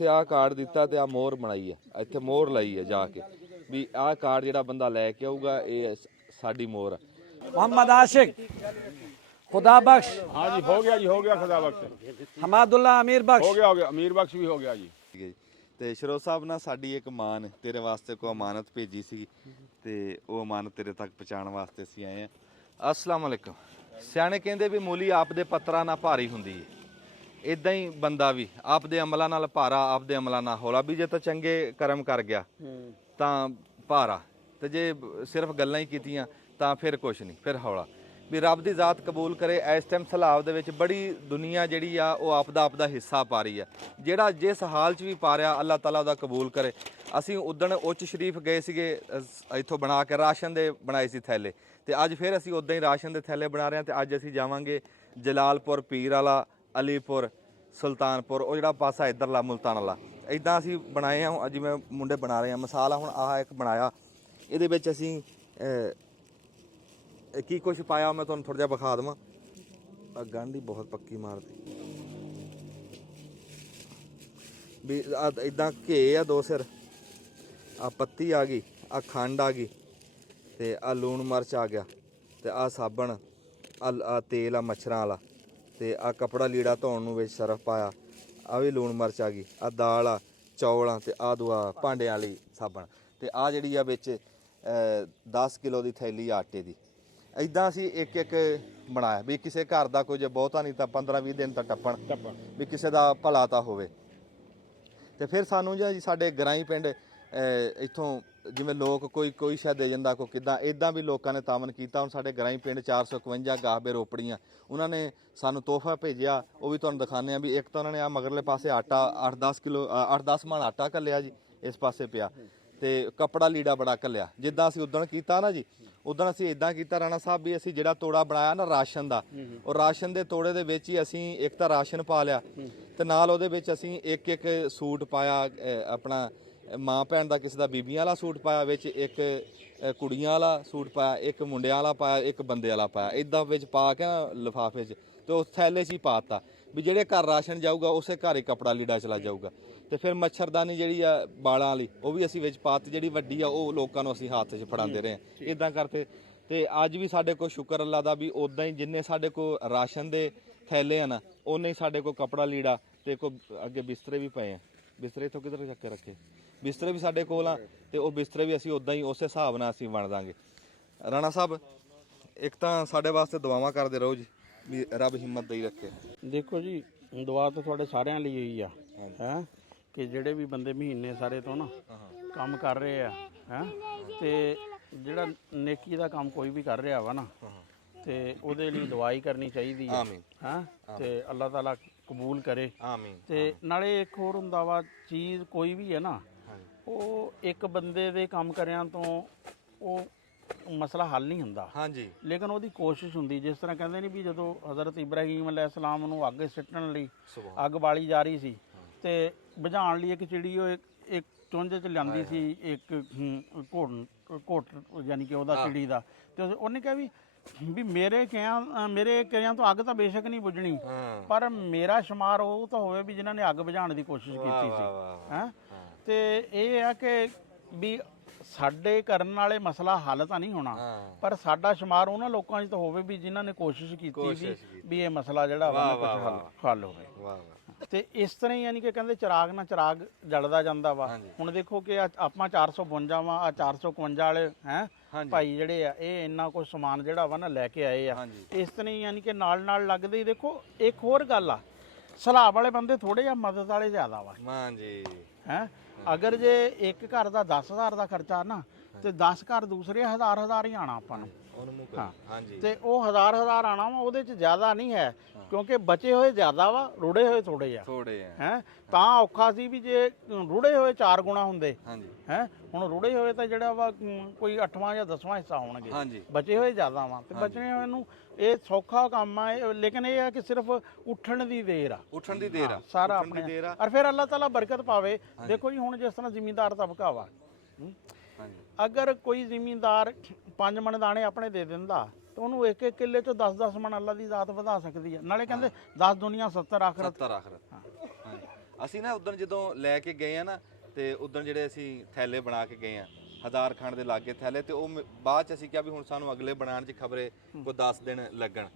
ਉੱਥੇ ਆਹ ਕਾਰਡ ਦਿੱਤਾ ਤੇ ਆ ਮੋਹਰ ਬਣਾਈ ਹੈ, ਇੱਥੇ ਮੋਹਰ ਲਈ ਹੈ ਜਾ ਕੇ ਵੀ ਆਹ ਕਾਰਡ ਜਿਹੜਾ ਬੰਦਾ ਲੈ ਕੇ ਆਊਗਾ ਇਹ ਸਾਡੀ ਮੋਹਰ। मोहम्मद आशिक, खुदा बख्श। हाँ जी हो गया खुदा बख्श। हमादुल्ला अमीर बख्श हो गया अमीर बख्श भी हो गया जी। ਠੀਕ ਹੈ ਜੀ। ਤੇ ਸ਼ਰੋ ਸਾਹਿਬ ਨਾਲ ਸਾਡੀ ਇੱਕ ਮਾਨ ਤੇਰੇ ਵਾਸਤੇ ਕੋ ਅਮਾਨਤ ਭੇਜੀ ਸੀ ਤੇ ਉਹ ਅਮਾਨਤ ਤੇਰੇ ਤੱਕ ਪਹੁੰਚਾਉਣ ਵਾਸਤੇ ਅਸੀਂ ਆਏ ਆ। ਅਸਲਾਮ ਅਲੈਕੁਮ। ਸਿਆਣੇ ਕਹਿੰਦੇ ਵੀ ਮੂਲੀ ਆਪਦੇ ਪੱਤਰਾਂ ਨਾਲ ਭਾਰੀ ਹੁੰਦੀ ਹੈ, ਇਦਾਂ ਹੀ ਬੰਦਾ ਵੀ ਆਪਦੇ ਅਮਲਾਂ ਨਾਲ ਭਾਰਾ, ਆਪਦੇ ਅਮਲਾਂ ਨਾਲ ਹੌਲਾ। ਵੀ ਜੇ ਤਾਂ ਚੰਗੇ ਕਰਮ ਕਰ ਗਿਆ ਤਾਂ ਭਾਰਾ, ਤੇ ਜੇ ਸਿਰਫ ਗੱਲਾਂ ਹੀ ਕੀਤੀਆਂ ਤਾਂ ਫਿਰ ਕੁਛ ਨਹੀਂ, ਫਿਰ ਹੌਲਾ। ਵੀ ਰੱਬ ਦੀ ਜ਼ਾਤ ਕਬੂਲ ਕਰੇ। ਇਸ ਟਾਈਮ ਸਲਾਬ ਦੇ ਵਿੱਚ ਬੜੀ ਦੁਨੀਆ ਜਿਹੜੀ ਆ ਉਹ ਆਪਦਾ ਹਿੱਸਾ ਪਾ ਰਹੀ ਆ, ਜਿਹੜਾ ਜਿਸ ਹਾਲ 'ਚ ਵੀ ਪਾ ਰਿਹਾ ਅੱਲਾਹ ਤਾਲਾ ਉਹਦਾ ਕਬੂਲ ਕਰੇ। ਅਸੀਂ ਉਦਣ ਉੱਚ ਸ਼ਰੀਫ ਗਏ ਸੀਗੇ, ਇੱਥੋਂ ਬਣਾ ਕੇ ਰਾਸ਼ਨ ਦੇ ਬਣਾਏ ਸੀ ਥੈਲੇ, ਤੇ ਅੱਜ ਫਿਰ ਅਸੀਂ ਉੱਦਾਂ ਹੀ ਰਾਸ਼ਨ ਦੇ ਥੈਲੇ ਬਣਾ ਰਹੇ ਹਾਂ। ਤੇ ਅੱਜ ਅਸੀਂ ਜਾਵਾਂਗੇ ਜਲਾਲਪੁਰ, ਪੀਰ ਵਾਲਾ, ਅਲੀਪੁਰ, ਸੁਲਤਾਨਪੁਰ, ਉਹ ਜਿਹੜਾ ਪਾਸਾ ਇੱਧਰਲਾ ਮੁਲਤਾਨ ਵਾਲਾ। ਇੱਦਾਂ ਅਸੀਂ ਬਣਾਏ ਆ, ਜਿਵੇਂ ਮੁੰਡੇ ਬਣਾ ਰਹੇ ਆ। ਮਿਸਾਲ ਆ ਹੁਣ ਆਹ ਇੱਕ ਬਣਾਇਆ, ਇਹਦੇ ਵਿੱਚ ਅਸੀਂ ਕੀ ਕੁਛ ਪਾਇਆ ਮੈਂ ਤੁਹਾਨੂੰ ਥੋੜਾ ਜਿਹਾ ਵਿਖਾ ਦੇਵਾਂ। ਆ ਗੰਢ ਹੀ ਬਹੁਤ ਪੱਕੀ ਮਾਰਦੀ ਵੀ ਇਦਾਂ ਘੇ ਆ ਦੋ ਸਿਰ, ਆ ਪੱਤੀ ਆ ਗਈ, ਆ ਖੰਡ ਆ ਗਈ, ਤੇ ਆ ਲੂਣ ਮਿਰਚ ਆ ਗਿਆ, ਤੇ ਆ ਸਾਬਣ, ਆ ਤੇਲ ਆ ਮੱਛਰਾਂ ਵਾਲਾ, ਤੇ ਆ ਕਪੜਾ ਲੀੜਾ ਧੋਣ ਨੂੰ ਵਿੱਚ ਸਰਫ ਪਾਇਆ, ਆ ਵੀ ਲੂਣ ਮਿਰਚ ਆ ਗਈ, ਆ ਦਾਲ ਆ, ਚੌਲਾਂ, ਤੇ ਆ ਦੁਆ ਭਾਂਡਿਆਂ ਵਾਲੀ ਸਾਬਣ, ਤੇ ਆ ਜਿਹੜੀ ਆ ਵਿੱਚ 10 ਕਿਲੋ ਦੀ ਥੈਲੀ ਆਟੇ ਦੀ। ਇੱਦਾਂ ਅਸੀਂ ਇੱਕ ਇੱਕ ਬਣਾਇਆ ਵੀ ਕਿਸੇ ਘਰ ਦਾ ਕੁਝ ਬਹੁਤਾ ਨਹੀਂ ਤਾਂ 15-20 ਦਿਨ ਤਾਂ ਟੱਪਣ, ਵੀ ਕਿਸੇ ਦਾ ਭਲਾ ਤਾਂ ਹੋਵੇ। ਤੇ ਫਿਰ ਸਾਨੂੰ ਜੀ ਸਾਡੇ ਗਰਾਈ ਪਿੰਡ ਇੱਥੋਂ ਜਿਵੇਂ ਲੋਕ ਕੋਈ ਸ਼ਾਇਦ ਦੇ ਜਾਂਦਾ, ਕੋਈ ਕਿੱਦਾਂ, ਇੱਦਾਂ ਵੀ ਲੋਕਾਂ ਨੇ ਤਾਮਨ ਕੀਤਾ। ਹੁਣ ਸਾਡੇ ਗਰਾਈ ਪਿੰਡ 451 ਗਾਹਬੇ ਰੋਪੜੀਆਂ, ਉਹਨਾਂ ਨੇ ਸਾਨੂੰ ਤੋਹਫਾ ਭੇਜਿਆ, ਉਹ ਵੀ ਤੁਹਾਨੂੰ ਦਿਖਾਉਂਦੇ ਆ। ਵੀ ਇੱਕ ਤਾਂ ਉਹਨਾਂ ਨੇ ਆ ਮਗਰਲੇ ਪਾਸੇ ਆਟਾ 8-10 ਕਿਲੋ 8-10 ਮਣ ਆਟਾ ਘੱਲਿਆ ਜੀ, ਇਸ ਪਾਸੇ ਪਿਆ, ਤੇ ਕੱਪੜਾ ਲੀੜਾ ਬੜਾ ਘੱਲਿਆ। ਜਿੱਦਾਂ ਅਸੀਂ ਉਦਣ ਕੀਤਾ ਨਾ ਜੀ, ਉਦਣ ਅਸੀਂ ਇਦਾਂ ਕੀਤਾ ਰਾਣਾ ਸਾਹਿਬ ਵੀ ਅਸੀਂ ਜਿਹੜਾ ਤੋੜਾ ਬਣਾਇਆ ਨਾ ਰਾਸ਼ਨ ਦਾ, ਉਹ ਰਾਸ਼ਨ ਦੇ ਤੋੜੇ ਦੇ ਵਿੱਚ ਹੀ ਅਸੀਂ ਇੱਕ ਤਾਂ ਰਾਸ਼ਨ ਪਾ ਲਿਆ, ਤੇ ਨਾਲ ਉਹਦੇ ਵਿੱਚ ਅਸੀਂ ਇੱਕ ਇੱਕ ਸੂਟ ਪਾਇਆ, ਆਪਣਾ ਮਾਂ ਭੈਣ ਦਾ ਕਿਸੇ ਦਾ ਬੀਬੀਆਂ ਵਾਲਾ ਸੂਟ ਪਾਇਆ, ਵਿੱਚ ਇੱਕ ਕੁੜੀਆਂ ਵਾਲਾ ਸੂਟ ਪਾਇਆ, ਇੱਕ ਮੁੰਡਿਆਂ ਵਾਲਾ ਪਾਇਆ, ਇੱਕ ਬੰਦੇ ਵਾਲਾ ਪਾਇਆ। ਇਦਾਂ ਵਿੱਚ ਪਾ ਕੇ ਨਾ ਲਿਫਾਫੇ 'ਚ, ਤੇ ਉਸ ਥੈਲੇ 'ਚ ਹੀ ਪਾਤਾ ਵੀ ਜਿਹੜੇ ਘਰ ਰਾਸ਼ਨ ਜਾਊਗਾ ਉਸੇ ਘਰ ਹੀ ਕੱਪੜਾ ਲੀੜਾ ਚਲਾ ਜਾਊਗਾ। ਤੇ ਫਿਰ ਮੱਛਰਦਾਨੀ ਜਿਹੜੀ ਆ ਬਾਲਾਂ ਵਾਲੀ, ਉਹ ਵੀ ਅਸੀਂ ਵਿੱਚ ਪਾਤੀ, ਜਿਹੜੀ ਵੱਡੀ ਆ ਉਹ ਲੋਕਾਂ ਨੂੰ ਅਸੀਂ ਹੱਥ 'ਚ ਫੜਾਉਂਦੇ ਰਹੇ ਹਾਂ। ਇਦਾਂ ਕਰਕੇ ਤੇ ਅੱਜ ਵੀ ਸਾਡੇ ਕੋਲ ਸ਼ੁਕਰ ਅੱਲਾ ਦਾ ਵੀ ਉਦਾਂ ਹੀ ਜਿੰਨੇ ਸਾਡੇ ਕੋਲ ਰਾਸ਼ਨ ਦੇ ਥੈਲੇ ਆ ਨਾ, ਉਨੇ ਹੀ ਸਾਡੇ ਕੋਲ ਕੱਪੜਾ ਲੀੜਾ, ਤੇ ਕੋ ਅੱਗੇ ਬਿਸਤਰੇ ਵੀ ਪਏ ਆ। ਬਿਸਤਰੇ ਇੱਥੋਂ ਕਿੱਧਰ ਚੱਕ ਕੇ ਰੱਖੇ, ਬਿਸਤਰੇ ਵੀ ਸਾਡੇ ਕੋਲ ਆ, ਤੇ ਉਹ ਬਿਸਤਰੇ ਵੀ ਅਸੀਂ ਉਦਾਂ ਹੀ ਉਸੇ ਹਿਸਾਬ ਨਾਲ ਅਸੀਂ ਵੰਡ ਦਾਂਗੇ। ਰਾਣਾ ਸਾਹਿਬ ਇੱਕ ਤਾਂ ਸਾਡੇ ਵਾਸਤੇ ਦੁਆਵਾਂ ਕਰਦੇ ਰਹੋ ਜੀ, ਵੀ ਰੱਬ ਹਿੰਮਤ ਦੇਈ ਰੱਖੇ। ਦੇਖੋ ਜੀ, ਦੁਆ ਤਾਂ ਤੁਹਾਡੇ ਸਾਰਿਆਂ ਲਈ ਹੋਈ ਆ ਹੈ ਕਿ ਜਿਹੜੇ ਵੀ ਬੰਦੇ ਮਹੀਨੇ ਸਾਰੇ ਤੋਂ ਨਾ ਕੰਮ ਕਰ ਰਹੇ ਆ ਹੈ, ਤੇ ਜਿਹੜਾ ਨੇਕੀ ਦਾ ਕੰਮ ਕੋਈ ਵੀ ਕਰ ਰਿਹਾ ਵਾ ਨਾ, ਤੇ ਉਹਦੇ ਲਈ ਦੁਆ ਹੀ ਕਰਨੀ ਚਾਹੀਦੀ ਹੈ। ਆਮੀਨ। ਹਾਂ, ਤੇ ਅੱਲਾਹ ਤਾਲਾ ਕਬੂਲ ਕਰੇ। ਆਮੀਨ। ਤੇ ਨਾਲੇ ਇੱਕ ਹੋਰ ਹੁੰਦਾ ਵਾ ਚੀਜ਼, ਕੋਈ ਵੀ ਹੈ ਨਾ, ਉਹ ਇੱਕ ਬੰਦੇ ਦੇ ਕੰਮ ਕਰਿਆਂ ਤੋਂ ਉਹ ਮਸਲਾ ਹੱਲ ਨਹੀਂ ਹੁੰਦਾ। ਹਾਂਜੀ। ਲੇਕਿਨ ਉਹਦੀ ਕੋਸ਼ਿਸ਼ ਹੁੰਦੀ। ਜਿਸ ਤਰ੍ਹਾਂ ਕਹਿੰਦੇ ਨਹੀਂ ਵੀ ਜਦੋਂ ਹਜ਼ਰਤ ਇਬਰਾਹੀਮ ਅਲੈਹਿਸਲਾਮ ਨੂੰ ਅੱਗ ਸਿੱਟਣ ਲਈ ਅੱਗ ਬਾਲੀ ਜਾ ਰਹੀ ਸੀ, ਤੇ ਬੁਝਾਉਣ ਲਈ ਇੱਕ ਚਿੜੀ ਉਹ ਇੱਕ ਚੁੰਝ 'ਚ ਲਿਆਂਦੀ ਸੀ, ਇੱਕ ਘੋਟ ਯਾਨੀ ਕਿ ਉਹਦਾ ਚਿੜੀ ਦਾ, ਤੇ ਉਹਨੇ ਕਿਹਾ ਵੀ ਮੇਰੇ ਕਿਰਿਆਂ ਤੋਂ ਅੱਗ ਤਾਂ ਬੇਸ਼ੱਕ ਨਹੀਂ ਬੁਝਣੀ, ਪਰ ਮੇਰਾ ਸ਼ੁਮਾਰ ਉਹ ਤਾਂ ਹੋਵੇ ਵੀ ਜਿਨ੍ਹਾਂ ਨੇ ਅੱਗ ਬੁਝਾਉਣ ਦੀ ਕੋਸ਼ਿਸ਼ ਕੀਤੀ ਸੀ। ਹੈਂ, ਤੇ ਇਹ ਆ ਕਿ ਵੀ ਸਾਡੇ ਕਰਨ ਵਾਲੇ ਮਸਲਾ ਹੱਲ ਤਾਂ ਨਹੀਂ ਹੋਣਾ, ਪਰ ਸਾਡਾ ਸ਼ੁਮਾਰ ਉਹਨਾਂ ਲੋਕਾਂ 'ਚ ਤਾਂ ਹੋਵੇ ਵੀ ਜਿਨ੍ਹਾਂ ਨੇ ਕੋਸ਼ਿਸ਼ ਕੀਤੀ ਵੀ ਇਹ ਮਸਲਾ ਜਿਹੜਾ ਵਾ ਕੁਝ ਹੱਲ ਹੋਵੇ। ਤੇ ਇਸ ਤਰ੍ਹਾਂ ਹੀ ਯਾਨੀ ਕਿ ਕਹਿੰਦੇ ਚਿਰਾਗ ਨਾਲ ਚਿਰਾਗ ਜਲਦਾ ਜਾਂਦਾ ਵਾ। ਹੁਣ ਦੇਖੋ ਕਿ ਆਪਾਂ 452 ਵਾ, ਆ 451 ਵਾਲੇ ਹੈ ਭਾਈ ਜਿਹੜੇ ਆ, ਇਹ ਇੰਨਾ ਕੁਝ ਸਮਾਨ ਜਿਹੜਾ ਵਾ ਨਾ ਲੈ ਕੇ ਆਏ ਆ। ਇਸ ਤਰ੍ਹਾਂ ਹੀ ਯਾਨੀ ਕਿ ਨਾਲ ਨਾਲ ਲੱਗਦੇ ਹੀ। ਦੇਖੋ ਇੱਕ ਹੋਰ ਗੱਲ ਆ, ਸਲਾਬ ਵਾਲੇ ਬੰਦੇ ਥੋੜੇ ਜਿਹਾ, ਮਦਦ ਵਾਲੇ ਜ਼ਿਆਦਾ ਵਾ। ਹਾਂਜੀ। ਹੈ, ਅਗਰ ਜੇ ਇੱਕ ਘਰ ਦਾ 10,000 ਦਾ ਖਰਚਾ ਨਾ, ਤੇ 10 ਘਰ ਦੂਸਰੇ 1000 ਹੀ ਆਣਾ ਆਪਾਂ ਨੂੰ। ਤੇ ਉਹ 1000 ਆਣਾ ਵਾ, ਉਹਦੇ ਚ ਜ਼ਿਆਦਾ ਨਹੀਂ ਹੈ, ਕਿਉਂਕਿ ਬਚੇ ਹੋਏ ਜ਼ਿਆਦਾ ਵਾ, ਰੁੜੇ ਹੋਏ ਥੋੜੇ ਆ। ਹੈ ਤਾਂ ਔਖਾ ਸੀ ਵੀ ਜੇ ਰੁੜੇ ਹੋਏ 4 ਗੁਣਾ ਹੁੰਦੇ। ਹੈ ਹੁਣ ਰੁੜੇ ਹੋਏ ਤਾਂ ਜਿਹੜਾ ਵਾ ਕੋਈ 8ਵਾਂ ਜਾਂ 10ਵਾਂ ਹਿੱਸਾ ਹੋਣਗੇ, ਬਚੇ ਹੋਏ ਜ਼ਿਆਦਾ ਵਾ। ਤੇ ਬਚੇ ਹੋਏ ਨੂੰ ਇਹ ਸੌਖਾ ਕੰਮ ਆ, ਲੇਕਿਨ ਇਹ ਆ ਕਿ ਸਿਰਫ ਉੱਠਣ ਦੀ ਦੇਰ ਆ, ਸਾਰਾ ਆਪਣੇ। ਔਰ ਫਿਰ ਅੱਲਾਹ ਤਾਲਾ ਬਰਕਤ ਪਾਵੇ। ਦੇਖੋ ਜੀ, ਹੁਣ ਜਿਸ ਤਰ੍ਹਾਂ ਜ਼ਿਮੀਂਦਾਰ ਤਬਕਾ ਵਾ, ਅਗਰ ਕੋਈ ਜ਼ਿਮੀਂਦਾਰ 5 ਮਣ ਦਾਣੇ ਆਪਣੇ ਦੇ ਦਿੰਦਾ, ਤਾਂ ਉਹਨੂੰ ਇੱਕ ਇੱਕ ਕਿੱਲੇ ਚੋਂ 10-10 ਮਣ ਅੱਲਾ ਦੀ ਜ਼ਾਤ ਵਧਾ ਸਕਦੀ ਹੈ। ਨਾਲੇ ਕਹਿੰਦੇ 10 ਦੁਨੀਆ 70 ਆਖਰਤ। ਅਸੀਂ ਨਾ ਉਦੋਂ ਜਦੋਂ ਲੈ ਕੇ ਗਏ ਆ ਨਾ ਤੇ ਉਦੋਂ ਜਿਹੜੇ ਅਸੀਂ ਥੈਲੇ ਬਣਾ ਕੇ ਗਏ ਆ 1000 ਖੰਡ ਦੇ ਲਾਗੇ ਥੈਲੇ ਤੇ ਉਹ ਬਾਅਦ ਚ ਅਸੀਂ ਕਿਹਾ ਵੀ ਹੁਣ ਸਾਨੂੰ ਅਗਲੇ ਬਣਾਉਣ ਚ ਖਬਰੇ ਕੋਈ 10 ਦਿਨ ਲੱਗਣ।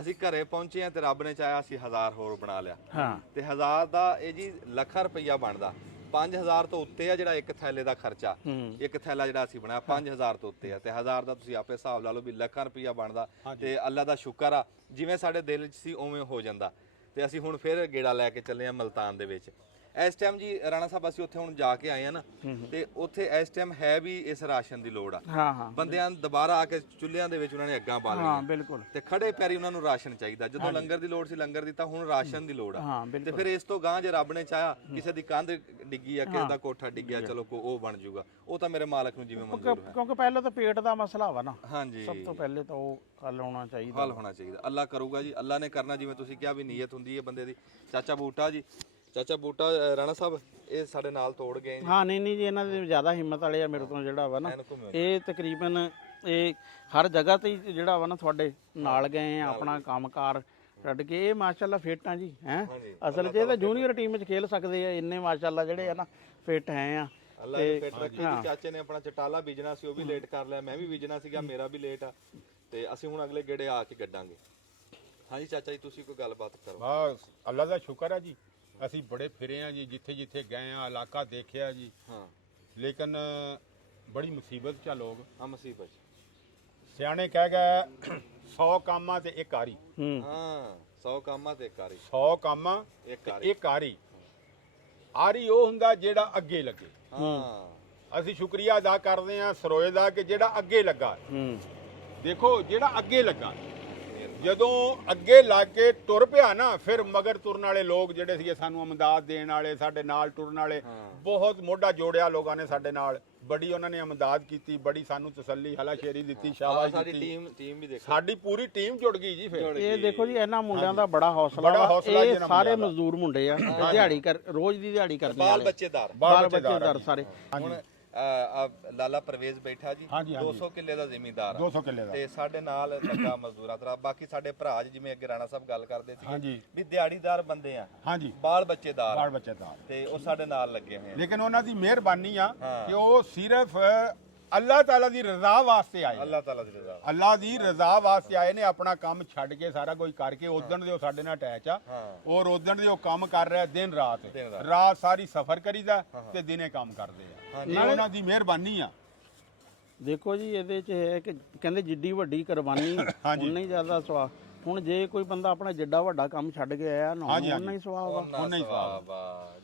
ਅਸੀਂ ਘਰੇ ਪਹੁੰਚੇ ਆ ਤੇ ਰੱਬ ਨੇ ਚਾਹਿਆ ਅਸੀਂ 1000 ਹੋਰ ਬਣਾ ਲਿਆ। ਹਾਂ ਤੇ 1000 ਦਾ ਇਹ ਜੀ ਲੱਖ ਰੁਪਈਆ ਬਣਦਾ। 5000 ਤੋਂ ਉੱਤੇ ਆ ਜਿਹੜਾ ਇੱਕ ਥੈਲੇ ਦਾ ਖਰਚਾ। ਇੱਕ ਥੈਲਾ ਜਿਹੜਾ ਅਸੀਂ ਬਣਾਇਆ 5000 ਤੋਂ ਉੱਤੇ ਆ ਤੇ 1000 ਦਾ ਤੁਸੀਂ ਆਪੇ ਹਿਸਾਬ ਲਾ ਲਓ ਵੀ ਲੱਖ ਰੁਪਈਆ ਬਣਦਾ। ਤੇ ਅੱਲਾ ਦਾ ਸ਼ੁਕਰ ਆ ਜਿਵੇਂ ਸਾਡੇ ਦਿਲ 'ਚ ਸੀ ਉਵੇਂ ਹੋ ਜਾਂਦਾ। ਤੇ ਅਸੀਂ ਹੁਣ ਫਿਰ ਗੇੜਾ ਲੈ ਕੇ ਚੱਲੇ ਆ ਮਲਤਾਨ ਦੇ ਵਿੱਚ। ਇਸ ਟਾਈਮ ਜੀ ਰਾਣਾ ਸਾਹਿਬ ਅਸੀਂ ਉੱਥੇ ਹੁਣ ਜਾ ਕੇ ਆਏ ਆ ਨਾ ਤੇ ਉੱਥੇ ਇਸ ਟਾਈਮ ਹੈ ਵੀ ਇਸ ਰਾਸ਼ਨ ਦੀ ਲੋੜ ਆ। ਹਾਂ ਬੰਦਿਆਂ ਨੂੰ ਦੁਬਾਰਾ ਆ ਕੇ ਚੁੱਲ੍ਹਿਆਂ ਦੇ ਵਿੱਚ ਉਹਨਾਂ ਨੇ ਅੱਗਾਂ ਬਾਲੀਆਂ। ਹਾਂ ਬਿਲਕੁਲ। ਤੇ ਖੜੇ ਪੈਰੀ ਉਹਨਾਂ ਨੂੰ ਰਾਸ਼ਨ ਚਾਹੀਦਾ। ਜਦੋਂ ਲੰਗਰ ਦੀ ਲੋੜ ਸੀ ਲੰਗਰ ਦਿੱਤਾ, ਹੁਣ ਰਾਸ਼ਨ ਦੀ ਲੋੜ ਆ। ਹਾਂ ਤੇ ਬਿਲਕੁਲ। ਫਿਰ ਇਸ ਤੋਂ ਗਾਂ ਜੇ ਰੱਬ ਨੇ ਚਾਹਿਆ ਕਿਸੇ ਦੀ ਕੰਧ ਡਿੱਗੀ ਆ, ਕਿਸੇ ਦਾ ਕੋਠਾ ਡਿੱਗਿਆ, ਚਲੋ ਉਹ ਬਣ ਜਾਊਗਾ। ਉਹ ਤਾਂ ਮੇਰੇ ਮਾਲਕ ਨੂੰ ਜਿਵੇਂ ਮਨਜ਼ੂਰ ਹੈ। ਕਿਉਂਕਿ ਪਹਿਲਾਂ ਤਾਂ ਪੇਟ ਦਾ ਮਸਲਾ ਵਾ ਨਾ, ਹਾਂਜੀ ਸਭ ਤੋਂ ਪਹਿਲੇ ਤਾਂ ਉਹ ਹੱਲ ਹੋਣਾ ਚਾਹੀਦਾ। ਹੱਲ ਹੋਣਾ ਚਾਹੀਦਾ। ਅੱਲਾ ਕਰੂਗਾ ਜੀ, ਅੱਲਾ ਨੇ ਕਰਨਾ। ਜਿਵੇਂ ਤੁਸੀਂ ਕਿਹਾ ਵੀ ਨੀਅਤ ਹੁੰਦੀ ਹੈ ਬੰਦੇ ਦੀ। ਚਾਚਾ ਬੂਟਾ ਜੀ, ਚਾਚਾ ਬੂਟਾ ਰਾਣਾ ਸਾਹਿਬ ਇਹ ਸਾਡੇ ਨਾਲ ਤੋੜ ਗਏ ਜੀ। ਹਾਂ ਨਹੀਂ ਜੀ, ਇਹਨਾਂ ਦੇ ਜ਼ਿਆਦਾ ਹਿੰਮਤ ਵਾਲੇ ਆ ਮੇਰੇ ਤੋਂ ਜਿਹੜਾ ਵਾ ਨਾ। ਇਹ ਤਕਰੀਬਨ ਇਹ ਹਰ ਜਗ੍ਹਾ ਤੇ ਜਿਹੜਾ ਵਾ ਨਾ ਤੁਹਾਡੇ ਨਾਲ ਗਏ ਆ, ਆਪਣਾ ਕੰਮਕਾਰ ਛੱਡ ਕੇ। ਇਹ ਮਾਸ਼ਾਅੱਲਾ ਫਿੱਟ ਆ ਜੀ ਹੈ। ਅਸਲ 'ਚ ਇਹ ਤਾਂ ਜੂਨੀਅਰ ਟੀਮ 'ਚ ਖੇਲ ਸਕਦੇ ਆ, ਇੰਨੇ ਮਾਸ਼ਾਅੱਲਾ ਜਿਹੜੇ ਆ ਨਾ ਫਿੱਟ ਹੈ ਆ। ਅੱਲਾ ਨੇ ਫਿੱਟ ਰੱਖੀ ਜੀ। ਚਾਚੇ ਨੇ ਆਪਣਾ ਚਟਾਲਾ ਬੀਜਣਾ ਸੀ, ਉਹ ਵੀ ਲੇਟ ਕਰ ਲਿਆ। ਮੈਂ ਵੀ ਬੀਜਣਾ ਸੀਗਾ, ਮੇਰਾ ਵੀ ਲੇਟ ਆ। ਤੇ ਅਸੀਂ ਹੁਣ ਅਗਲੇ ਗੇੜੇ ਆ ਕੇ ਗੱਡਾਂਗੇ। ਹਾਂਜੀ ਚਾਚਾ ਜੀ ਤੁਸੀਂ ਕੋਈ ਗੱਲਬਾਤ ਕਰੋ। ਬਸ ਅੱਲਾ ਦਾ ਸ਼ੁਕਰ ਹੈ ਜੀ, ਅਸੀਂ ਬੜੇ ਫਿਰੇ ਆ ਜੀ, ਜਿੱਥੇ ਜਿੱਥੇ ਗਏ ਆ ਇਲਾਕਾ ਦੇਖਿਆ ਜੀ। ਹਾਂ ਲੇਕਿਨ ਬੜੀ ਮੁਸੀਬਤ ਚ ਆ ਲੋਕ। ਆ ਮੁਸੀਬਤ ਸਿਆਣੇ ਕਹਿ ਗਏ 100 ਕੰਮਾਂ ਤੇ ਇੱਕ ਆਰੀ। ਹਾਂ 100 ਕੰਮਾਂ ਤੇ ਇੱਕ ਆਰੀ। 100 ਕੰਮਾਂ ਤੇ ਇੱਕ ਆਰੀ। ਆਰੀ ਉਹ ਹੁੰਦਾ ਜਿਹੜਾ ਅੱਗੇ ਲੱਗੇ। ਹਾਂ ਅਸੀਂ ਸ਼ੁਕਰੀਆ ਅਦਾ ਕਰਦੇ ਆ ਸਰੋਏ ਦਾ ਕਿ ਜਿਹੜਾ ਅੱਗੇ ਲੱਗਾ। ਦੇਖੋ ਜਿਹੜਾ ਅੱਗੇ ਲੱਗਾ, ਜਦੋਂ ਅੱਗੇ ਲੱਗ ਕੇ ਤੁਰ ਪਿਆ ਨਾ, ਫਿਰ ਮਗਰ ਤੁਰਨ ਵਾਲੇ ਲੋਕ ਜਿਹੜੇ ਸੀਗੇ ਸਾਨੂੰ ਅਮਦਾਦ ਦੇਣ ਵਾਲੇ, ਸਾਡੇ ਨਾਲ ਟੁਰਨ ਵਾਲੇ, ਬਹੁਤ ਮੋਢਾ ਜੋੜਿਆ ਲੋਕਾਂ ਨੇ ਸਾਡੇ ਨਾਲ। ਬੜੀ ਉਹਨਾਂ ਨੇ ਅਮਦਾਦ ਕੀਤੀ, ਬੜੀ ਸਾਨੂੰ ਤਸੱਲੀ ਹਲਾਸ਼ੇਰੀ ਦਿੱਤੀ, ਸ਼ਾਬਾਸ਼ ਸਾਡੀ ਦਿੱਤੀ। ਟੀਮ ਵੀ ਦੇਖੋ, ਸਾਡੀ ਪੂਰੀ ਟੀਮ ਜੁੜ ਗਈ ਜੀ। ਫਿਰ ਇਹ ਦੇਖੋ ਜੀ ਇਹਨਾਂ ਮੁੰਡਿਆਂ ਦਾ ਬੜਾ ਹੌਸਲਾ ਵਾ। ਇਹ ਸਾਰੇ ਮਜ਼ਦੂਰ ਮੁੰਡੇ ਆ, ਦਿਹਾੜੀ ਕਰ ਰੋਜ਼ ਦੀ ਦਿਹਾੜੀ ਕਰਦੇ ਬਾਲ ਬੱਚੇਦਾਰ ਬੱਚੇਦਾਰ ਸਾਰੇ। ਹੁਣ ਲਾਲਾ ਪਰਵੇਜ਼ ਬੈਠਾ ਜੀ, 200 ਕਿੱਲੇ ਦਾ ਜ਼ਿਮੀਂਦਾਰ 200 ਕਿੱਲੇ ਦਾ ਤੇ ਸਾਡੇ ਨਾਲ ਲੱਗਾ ਮਜ਼ਦੂਰਾਂ ਤਰ੍ਹਾਂ। ਬਾਕੀ ਸਾਡੇ ਭਰਾ ਜਿਵੇਂ ਅੱਗੇ ਰਾਣਾ ਸਾਹਿਬ ਗੱਲ ਕਰਦੇ ਸੀ ਹਾਂਜੀ ਵੀ ਦਿਹਾੜੀਦਾਰ ਬੰਦੇ ਆ, ਹਾਂਜੀ ਬਾਲ ਬੱਚੇਦਾਰ ਬਾਲ ਬੱਚੇਦਾਰ, ਤੇ ਉਹ ਸਾਡੇ ਨਾਲ ਲੱਗੇ ਹੋਏ ਆ। ਲੇਕਿਨ ਉਹਨਾਂ ਦੀ ਮਿਹਰਬਾਨੀ ਆ ਕਿ ਉਹ ਸਿਰਫ ਅੱਲਾਹ ਤਾਲਾ ਦੀ ਰਜ਼ਾ ਵਾਸਤੇ ਆਏ। ਅੱਲਾਹ ਤਾਲਾ ਦੀ ਰਜ਼ਾ, ਅੱਲਾਹ ਦੀ ਰਜ਼ਾ ਵਾਸਤੇ ਆਏ ਨੇ। ਆਪਣਾ ਕੰਮ ਛੱਡ ਕੇ ਸਾਰਾ ਕੁਝ ਕਰਕੇ ਉਦਣ ਦੇ ਉਹ ਸਾਡੇ ਨਾਲ ਅਟੈਚ ਆ। ਔਰ ਉਦਣ ਦੇ ਉਹ ਕੰਮ ਕਰ ਰਿਹਾ ਦਿਨ ਰਾਤ ਸਾਰੀ ਸਫ਼ਰ ਕਰੀਦਾ ਤੇ ਦਿਨੇ ਕੰਮ ਕਰਦੇ ਆ। ਇਹ ਉਹਨਾਂ ਦੀ ਮਿਹਰਬਾਨੀ ਆ। ਦੇਖੋ ਜੀ ਇਹਦੇ 'ਚ ਹੈ ਕਿ ਕਹਿੰਦੇ ਜਿੱਡੀ ਵੱਡੀ ਕੁਰਬਾਨੀ ਉਨਾ ਹੀ ਜ਼ਿਆਦਾ ਸਵਾਬ। ਹੁਣ ਜੇ ਕੋਈ ਬੰਦਾ ਆਪਣਾ ਜਿੱਡਾ ਵੱਡਾ ਕੰਮ ਛੱਡ ਕੇ ਆਇਆ ਨਾ, ਉਨਾ ਹੀ ਸਵਾਬ ਆ। ਉਹਨਾਂ ਹੀ ਸਵਾਬ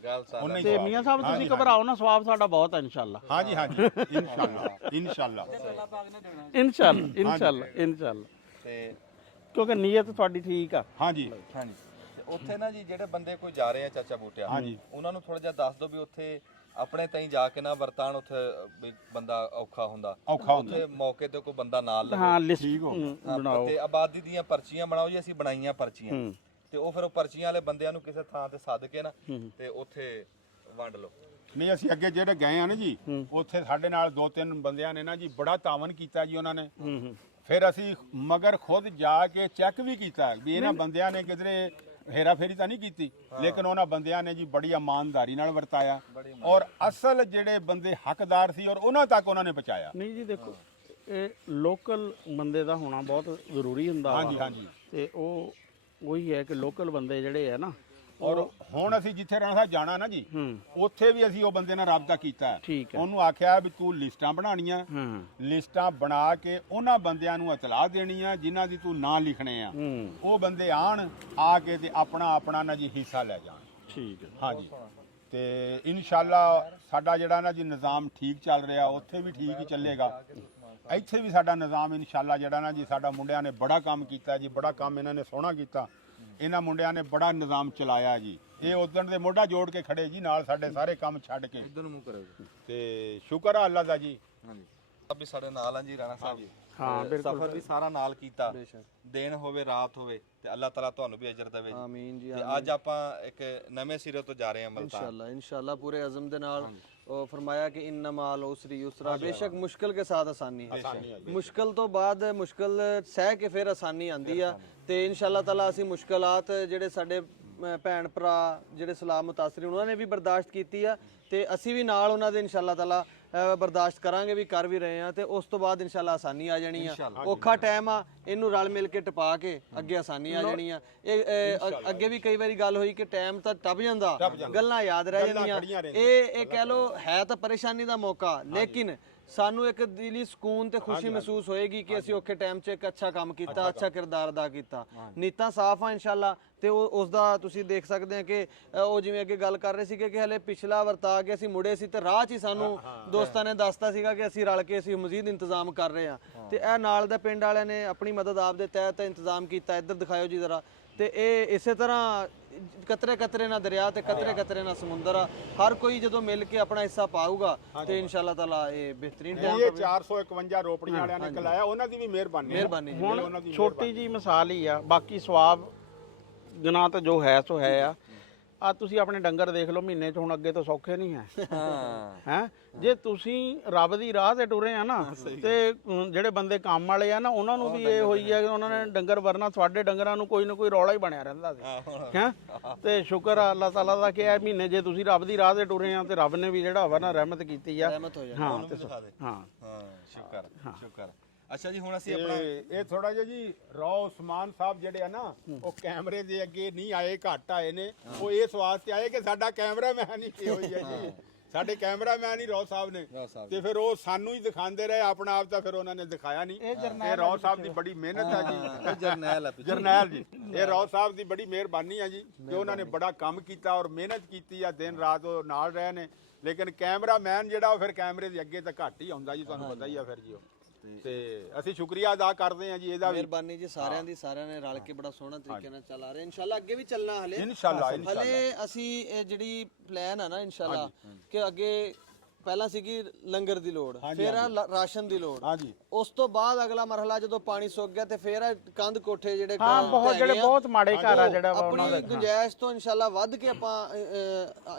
ਗੱਲ ਸਾਰੀ। ਤੇ ਮੀਆਂ ਸਾਹਿਬ ਤੁਸੀਂ ਘਬਰਾਓ ਨਾ, ਸਵਾਬ ਸਾਡਾ ਬਹੁਤ ਹੈ ਇਨਸ਼ਾਅੱਲਾ। ਹਾਂਜੀ ਹਾਂਜੀ ਇਨਸ਼ਾਅੱਲਾ ਇਨਸ਼ਾਅੱਲਾ ਇਨਸ਼ਾਅੱਲਾ ਤੇ ਕਿਉਂਕਿ ਨੀਅਤ ਤੁਹਾਡੀ ਠੀਕ ਆ। ਹਾਂਜੀ ਹਾਂਜੀ ਤੇ ਉੱਥੇ ਨਾ ਜੀ ਜਿਹੜੇ ਬੰਦੇ ਕੋਈ ਜਾ ਰਹੇ ਆ ਚਾਚਾ ਬੂਟਿਆ, ਉਹਨਾਂ ਨੂੰ ਥੋੜਾ ਜਿਹਾ ਦੱਸ ਦਿਓ ਵੀ ਉੱਥੇ ਆਪਣੇ ਤਾਈਂ ਜਾ ਕੇ ਨਾ ਵਰਤਾਨ। ਉੱਥੇ ਵੀ ਬੰਦਾ ਔਖਾ ਹੁੰਦਾ, ਉੱਥੇ ਮੌਕੇ ਤੇ ਕੋਈ ਬੰਦਾ ਨਾਲ ਲਵੇ। ਹਾਂ ਲਿਸਟ ਬਣਾਓ ਤੇ ਆਬਾਦੀ ਦੀਆਂ ਪਰਚੀਆਂ ਬਣਾਓ ਜੀ। ਅਸੀਂ ਬਣਾਈਆਂ ਪਰਚੀਆਂ ਤੇ ਉਹ ਫਿਰ ਉਹ ਪਰਚੀਆਂ ਵਾਲੇ ਬੰਦਿਆਂ ਨੂੰ ਕਿਸੇ ਥਾਂ ਤੇ ਸੱਦ ਕੇ ਨਾ ਤੇ ਉੱਥੇ ਵੰਡ ਲਓ। ਨਹੀਂ ਅਸੀਂ ਅੱਗੇ ਜਿਹੜੇ ਗਏ ਆ ਨਾ ਜੀ, ਉੱਥੇ ਸਾਡੇ ਨਾਲ 2-3 ਬੰਦਿਆਂ ਨੇ ਨਾ ਜੀ ਬੜਾ ਤਾਵਨ ਕੀਤਾ ਜੀ ਉਹਨਾਂ ਨੇ। ਫਿਰ ਅਸੀਂ ਮਗਰ ਖੁਦ ਜਾ ਕੇ ਚੈੱਕ ਵੀ ਕੀਤਾ ਵੀ ਇਹਨਾਂ ਬੰਦਿਆਂ ਨੇ ਕਿਧਰੇ ਹੇਰਾ ਫੇਰੀ ਤਾਂ ਨਹੀਂ ਕੀਤੀ, ਲੇਕਿਨ ਉਹਨਾਂ ਬੰਦਿਆਂ ਨੇ ਜੀ ਬੜੀ ਇਮਾਨਦਾਰੀ ਨਾਲ ਵਰਤਾਇਆ ਔਰ ਅਸਲ ਜਿਹੜੇ ਬੰਦੇ ਹੱਕਦਾਰ ਸੀ ਔਰ ਉਹਨਾਂ ਤੱਕ ਉਹਨਾਂ ਨੇ ਪਹੁੰਚਾਇਆ। ਨਹੀਂ ਜੀ ਦੇਖੋ ਇਹ ਲੋਕਲ ਬੰਦੇ ਦਾ ਹੋਣਾ ਬਹੁਤ ਜ਼ਰੂਰੀ ਹੁੰਦਾ। ਹਾਂਜੀ ਤੇ ਉਹ ਉਹੀ ਹੈ ਕਿ ਲੋਕਲ ਬੰਦੇ ਜਿਹੜੇ ਆ ਨਾ। ਔਰ ਹੁਣ ਅਸੀਂ ਜਿੱਥੇ ਰਾਣਾ ਸਾਹਿਬ ਜਾਣਾ ਨਾ ਜੀ, ਉੱਥੇ ਵੀ ਅਸੀਂ ਉਹ ਬੰਦੇ ਨਾਲ ਰਾਬਤਾ ਕੀਤਾ। ਠੀਕ ਹੈ। ਉਹਨੂੰ ਆਖਿਆ ਵੀ ਤੂੰ ਲਿਸਟਾਂ ਬਣਾਉਣੀਆਂ, ਲਿਸਟਾਂ ਬਣਾ ਕੇ ਉਹਨਾਂ ਬੰਦਿਆਂ ਨੂੰ ਇਤਲਾਹ ਦੇਣੀ ਆ ਜਿਨ੍ਹਾਂ ਦੀ ਤੂੰ ਨਾਂ ਲਿਖਣੇ ਆ। ਉਹ ਬੰਦੇ ਆਣ ਆ ਕੇ ਤੇ ਆਪਣਾ ਨਾ ਜੀ ਹਿੱਸਾ ਲੈ ਜਾਣ। ਠੀਕ ਹੈ। ਹਾਂਜੀ ਤੇ ਇਨਸ਼ਾਅੱਲਾ ਸਾਡਾ ਜਿਹੜਾ ਨਾ ਜੀ ਨਿਜ਼ਾਮ ਠੀਕ ਚੱਲ ਰਿਹਾ, ਉੱਥੇ ਵੀ ਠੀਕ ਹੀ ਚੱਲੇਗਾ। ਇੱਥੇ ਵੀ ਸਾਡਾ ਨਿਜ਼ਾਮ ਇਨਸ਼ਾਅੱਲਾ ਜਿਹੜਾ ਨਾ ਜੀ, ਸਾਡਾ ਮੁੰਡਿਆਂ ਨੇ ਬੜਾ ਕੰਮ ਕੀਤਾ ਜੀ, ਬੜਾ ਕੰਮ ਇਹਨਾਂ ਨੇ ਸੋਹਣਾ ਕੀਤਾ। ਇਹਨਾਂ ਮੁੰਡਿਆਂ ਨੇ ਬੜਾ ਨਿਜ਼ਾਮ ਚਲਾਇਆ ਜੀ। ਇਹ ਉਦਣ ਦੇ ਮੋਢਾ ਜੋੜ ਕੇ ਖੜੇ ਜੀ ਨਾਲ, ਸਾਡੇ ਸਾਰੇ ਕੰਮ ਛੱਡ ਕੇ। ਇਧਰ ਨੂੰ ਮੂੰਹ ਕਰੋ ਤੇ ਸ਼ੁਕਰ ਆ ਅੱਲਾ ਦਾ ਜੀ। ਹਾਂਜੀ ਸਭ ਵੀ ਸਾਡੇ ਨਾਲ ਆ ਜੀ ਰਾਣਾ ਸਾਹਿਬ। ਹਾਂ ਬਿਲਕੁਲ। ਸਫ਼ਰ ਵੀ ਸਾਰਾ ਨਾਲ ਕੀਤਾ, ਦਿਨ ਹੋਵੇ ਰਾਤ ਹੋਵੇ, ਤੇ ਅੱਲਾਹ ਤਾਲਾ ਤੁਹਾਨੂੰ ਵੀ ਅਜਰ ਦੇਵੇ ਜੀ। ਆਮੀਨ ਜੀ। ਤੇ ਅੱਜ ਆਪਾਂ ਇੱਕ ਨਵੇਂ ਸਿਰੇ ਤੋਂ ਜਾ ਰਹੇ ਹਾਂ ਮਲਤਾਨ। इंशाल्लाह पूरे अज़म दे नाल और फरमाया कि इन्ना माल उसरी युसरा। बेशक मुश्किल के साथ आसानी है, मुश्किल तो बाद मुश्किल सह के फिर आसानी आंदी है। ते इंशाल्लाह ताला असी मुश्किलात जेडे साडे ਭੈਣ ਭਰਾ ਜਿਹੜੇ ਸਲਾਮ ਮੁਤਾਸਰੀ ਉਹਨਾਂ ਨੇ ਵੀ ਬਰਦਾਸ਼ਤ ਕੀਤੀ ਆ ਤੇ ਅਸੀਂ ਵੀ ਨਾਲ ਉਹਨਾਂ ਦੇ ਇਨਸ਼ਾਅੱਲਾ ਤਾਲਾ ਬਰਦਾਸ਼ਤ ਕਰਾਂਗੇ, ਵੀ ਕਰ ਵੀ ਰਹੇ ਆ ਤੇ ਉਸ ਤੋਂ ਬਾਅਦ ਇਨਸ਼ਾਅੱਲਾ ਆਸਾਨੀ ਆ ਜਾਣੀ ਆ। ਔਖਾ ਟਾਈਮ ਆ, ਇਹਨੂੰ ਰਲ ਮਿਲ ਕੇ ਟਪਾ ਕੇ ਅੱਗੇ ਆਸਾਨੀ ਆ ਜਾਣੀ ਆ। ਇਹ ਅੱਗੇ ਵੀ ਕਈ ਵਾਰੀ ਗੱਲ ਹੋਈ ਕਿ ਟਾਈਮ ਤਾਂ ਟੱਪ ਜਾਂਦਾ, ਗੱਲਾਂ ਯਾਦ ਰਹਿ ਜਾਂਦੀਆਂ। ਇਹ ਕਹਿ ਲੋ ਹੈ ਤਾਂ ਪਰੇਸ਼ਾਨੀ ਦਾ ਮੌਕਾ, ਲੇਕਿਨ ਸਾਨੂੰ ਇੱਕ ਦਿਲੀ ਸਕੂਨ ਤੇ ਖੁਸ਼ੀ ਮਹਿਸੂਸ ਹੋਏਗੀ ਕਿ ਅਸੀਂ ਔਖੇ ਟਾਈਮ 'ਚ ਇੱਕ ਅੱਛਾ ਕੰਮ ਕੀਤਾ, ਅੱਛਾ ਕਿਰਦਾਰ ਅਦਾ ਕੀਤਾ। ਨੀਤਾਂ ਸਾਫ਼ ਆ ਇਨਸ਼ਾਅੱਲਾ ਤੇ ਉਸ ਦਾ ਤੁਸੀਂ ਦੇਖ ਸਕਦੇ ਆ ਕਿ ਉਹ ਜਿਵੇਂ ਅੱਗੇ ਗੱਲ ਕਰ ਰਹੇ ਸੀਗੇ ਕਿ ਹਲੇ ਪਿਛਲਾ ਵਰਤਾ ਕੇ ਅਸੀਂ ਮੁੜੇ ਸੀ ਤੇ ਰਾਹ 'ਚ ਹੀ ਸਾਨੂੰ ਦੋਸਤਾਂ ਨੇ ਦੱਸਤਾ ਸੀਗਾ ਕਿ ਅਸੀਂ ਰਲ ਕੇ ਅਸੀਂ ਮਜ਼ੀਦ ਇੰਤਜ਼ਾਮ ਕਰ ਰਹੇ ਆ ਤੇ ਇਹ ਨਾਲ ਦੇ ਪਿੰਡ ਵਾਲਿਆਂ ਨੇ ਆਪਣੀ ਮਦਦ ਆਪ ਦੇ ਤਹਿਤ ਇੰਤਜ਼ਾਮ ਕੀਤਾ। ਇੱਧਰ ਦਿਖਾਇਓ ਜੀ ਜ਼ਰਾ। ਤੇ ਇਹ ਇਸੇ ਤਰ੍ਹਾਂ ਕਤਰੇ ਕਤਰੇ ਨਾਲ ਦਰਿਆ ਤੇ ਕਤਰੇ ਕਤਰੇ ਨਾਲ ਸਮੁੰਦਰ ਆ। ਹਰ ਕੋਈ ਜਦੋਂ ਮਿਲ ਕੇ ਆਪਣਾ ਹਿੱਸਾ ਪਾਊਗਾ ਤੇ ਇਨਸ਼ਾਅੱਲਾ ਤਾਲਾ ਇਹ ਬਿਹਤਰੀਨ ਟਾਈਮ ਇਹ 451 ਰੋਪੜੀਆਂ ਵਾਲਿਆਂ ਨੇ ਕਲਾਇਆ, ਉਹਨਾਂ ਦੀ ਵੀ ਮਿਹਰਬਾਨੀ ਜੀ। ਹੁਣ ਛੋਟੀ ਜੀ ਮਿਸਾਲ ਹੀ ਆ, ਬਾਕੀ ਸਵਾਬ ਗਨਾ ਤਾਂ ਜੋ ਹੈ ਸੋ ਹੈ ਆ। ਆ ਤੁਸੀਂ ਆਪਣੇ ਡੰਗਰ ਦੇਖ ਲਓ, ਮਹੀਨੇ 'ਚ ਹੁਣ ਅੱਗੇ ਤੋਂ ਸੌਖੇ ਨਹੀਂ ਹੈ। ਹੈ ਜੇ ਤੁਸੀਂ ਰੱਬ ਦੀ ਰਾਹ ਤੇ ਟੁਰੇ ਆ ਨਾ ਤੇ ਜਿਹੜੇ ਬੰਦੇ ਕੰਮ ਵਾਲੇ ਆ ਨਾ ਉਹਨਾਂ ਨੂੰ ਵੀ ਇਹ ਹੋਈ ਹੈ ਕਿ ਉਹਨਾਂ ਨੇ ਡੰਗਰ ਵਰਨਾ ਤੁਹਾਡੇ ਡੰਗਰਾਂ ਨੂੰ ਕੋਈ ਨਾ ਕੋਈ ਰੌਲਾ ਹੀ ਬਣਿਆ ਰਹਿੰਦਾ ਸੀ ਹੈ। ਤੇ ਸ਼ੁਕਰ ਆ ਅੱਲਾਹ ਤਾਲਾ ਦਾ ਕਿ ਇਹ ਮਹੀਨੇ ਜੇ ਤੁਸੀਂ ਰੱਬ ਦੀ ਰਾਹ ਤੇ ਟੁਰੇ ਆ ਤੇ ਰੱਬ ਨੇ ਵੀ ਜਿਹੜਾ ਵਾ ਨਾ ਰਹਿਮਤ ਕੀਤੀ ਆ। ਹਾਂ ਹਾਂ ਸ਼ੁਕਰ। ਅੱਛਾ ਜੀ, ਹੁਣ ਅਸੀਂ ਆਪਣਾ ਇਹ ਥੋੜਾ ਜਿਹਾ ਜੀ ਰੌ ਉਸਮਾਨ ਸਾਹਿਬ ਜਿਹੜੇ ਆ ਨਾ ਉਹ ਕੈਮਰੇ ਦੇ ਅੱਗੇ ਨਹੀਂ ਆਏ, ਘੱਟ ਆਏ ਨੇ। ਉਹ ਇਸ ਵਾਸਤੇ ਆਏ ਕਿ ਸਾਡਾ ਕੈਮਰਾਮੈਨ ਹੀ ਇਹੋ ਹੀ ਹੈ ਜੀ, ਸਾਡੇ ਕੈਮਰਾਮੈਨ ਹੀ ਰੌ ਸਾਹਿਬ ਨੇ ਤੇ ਫਿਰ ਉਹ ਸਾਨੂੰ ਹੀ ਦਿਖਾਉਂਦੇ ਰਹੇ, ਆਪਣਾ ਆਪ ਤਾਂ ਫਿਰ ਉਹਨਾਂ ਨੇ ਦਿਖਾਇਆ ਨਹੀਂ। ਇਹ ਰੌ ਸਾਹਿਬ ਦੀ ਬੜੀ ਮਿਹਨਤ ਹੈ ਜੀ, ਜਰਨੈਲ ਜੀ। ਇਹ ਰੌ ਸਾਹਿਬ ਦੀ ਬੜੀ ਮਿਹਰਬਾਨੀ ਹੈ ਜੀ ਕਿ ਉਹਨਾਂ ਨੇ ਬੜਾ ਕੰਮ ਕੀਤਾ ਔਰ ਮਿਹਨਤ ਕੀਤੀ ਆ, ਦਿਨ ਰਾਤ ਉਹ ਨਾਲ ਰਹੇ ਨੇ। ਲੇਕਿਨ ਕੈਮਰਾਮੈਨ ਜਿਹੜਾ ਉਹ ਫਿਰ ਕੈਮਰੇ ਦੇ ਅੱਗੇ ਤਾਂ ਘੱਟ ਹੀ ਆਉਂਦਾ ਜੀ, ਤੁਹਾਨੂੰ ਪਤਾ ਹੀ ਆ ਫਿਰ ਜੀ। ਉਹ ਤੇ ਅਸੀਂ ਸ਼ੁਕਰੀਆ ਅਦਾ ਕਰਦੇ ਹਾਂ ਜੀ ਇਹਦਾ ਵੀ। ਮਿਹਰਬਾਨੀ ਜੀ ਸਾਰਿਆਂ ਦੀ, ਸਾਰਿਆਂ ਨੇ ਰਲ ਕੇ ਬੜਾ ਸੋਹਣਾ ਤਰੀਕੇ ਨਾਲ ਚਲਾ ਰਹੇ। ਇਨਸ਼ਾਅੱਲਾ ਅੱਗੇ ਵੀ ਚੱਲਣਾ ਹਲੇ ਹਲੇ ਅਸੀਂ ਇਹ ਜਿਹੜੀ ਪਲਾਨ ਆ ਨਾ ਇਨਸ਼ਾਅੱਲਾ ਕਿ ਅੱਗੇ ਪਹਿਲਾਂ ਸੀਗੀ ਲੰਗਰ ਦੀ ਲੋੜ, ਫਿਰ ਰਾਸ਼ਨ ਦੀ ਲੋੜ, ਉਸ ਤੋਂ ਬਾਅਦ ਅਗਲਾ ਮਰਹਲਾ ਜਦੋਂ ਪਾਣੀ ਸੁੱਕ ਗਿਆ ਤੇ ਫਿਰ ਕੰਧ ਕੋਠੇ ਜਿਹੜੇ ਬਹੁਤ ਮਾੜੇ ਘਰ ਆ ਜਿਹੜਾ ਆਪਣੀ ਗੁੰਜਾਇਸ਼ ਤੋਂ ਇਨਸ਼ਾਅੱਲਾ ਵੱਧ ਕੇ ਆਪਾਂ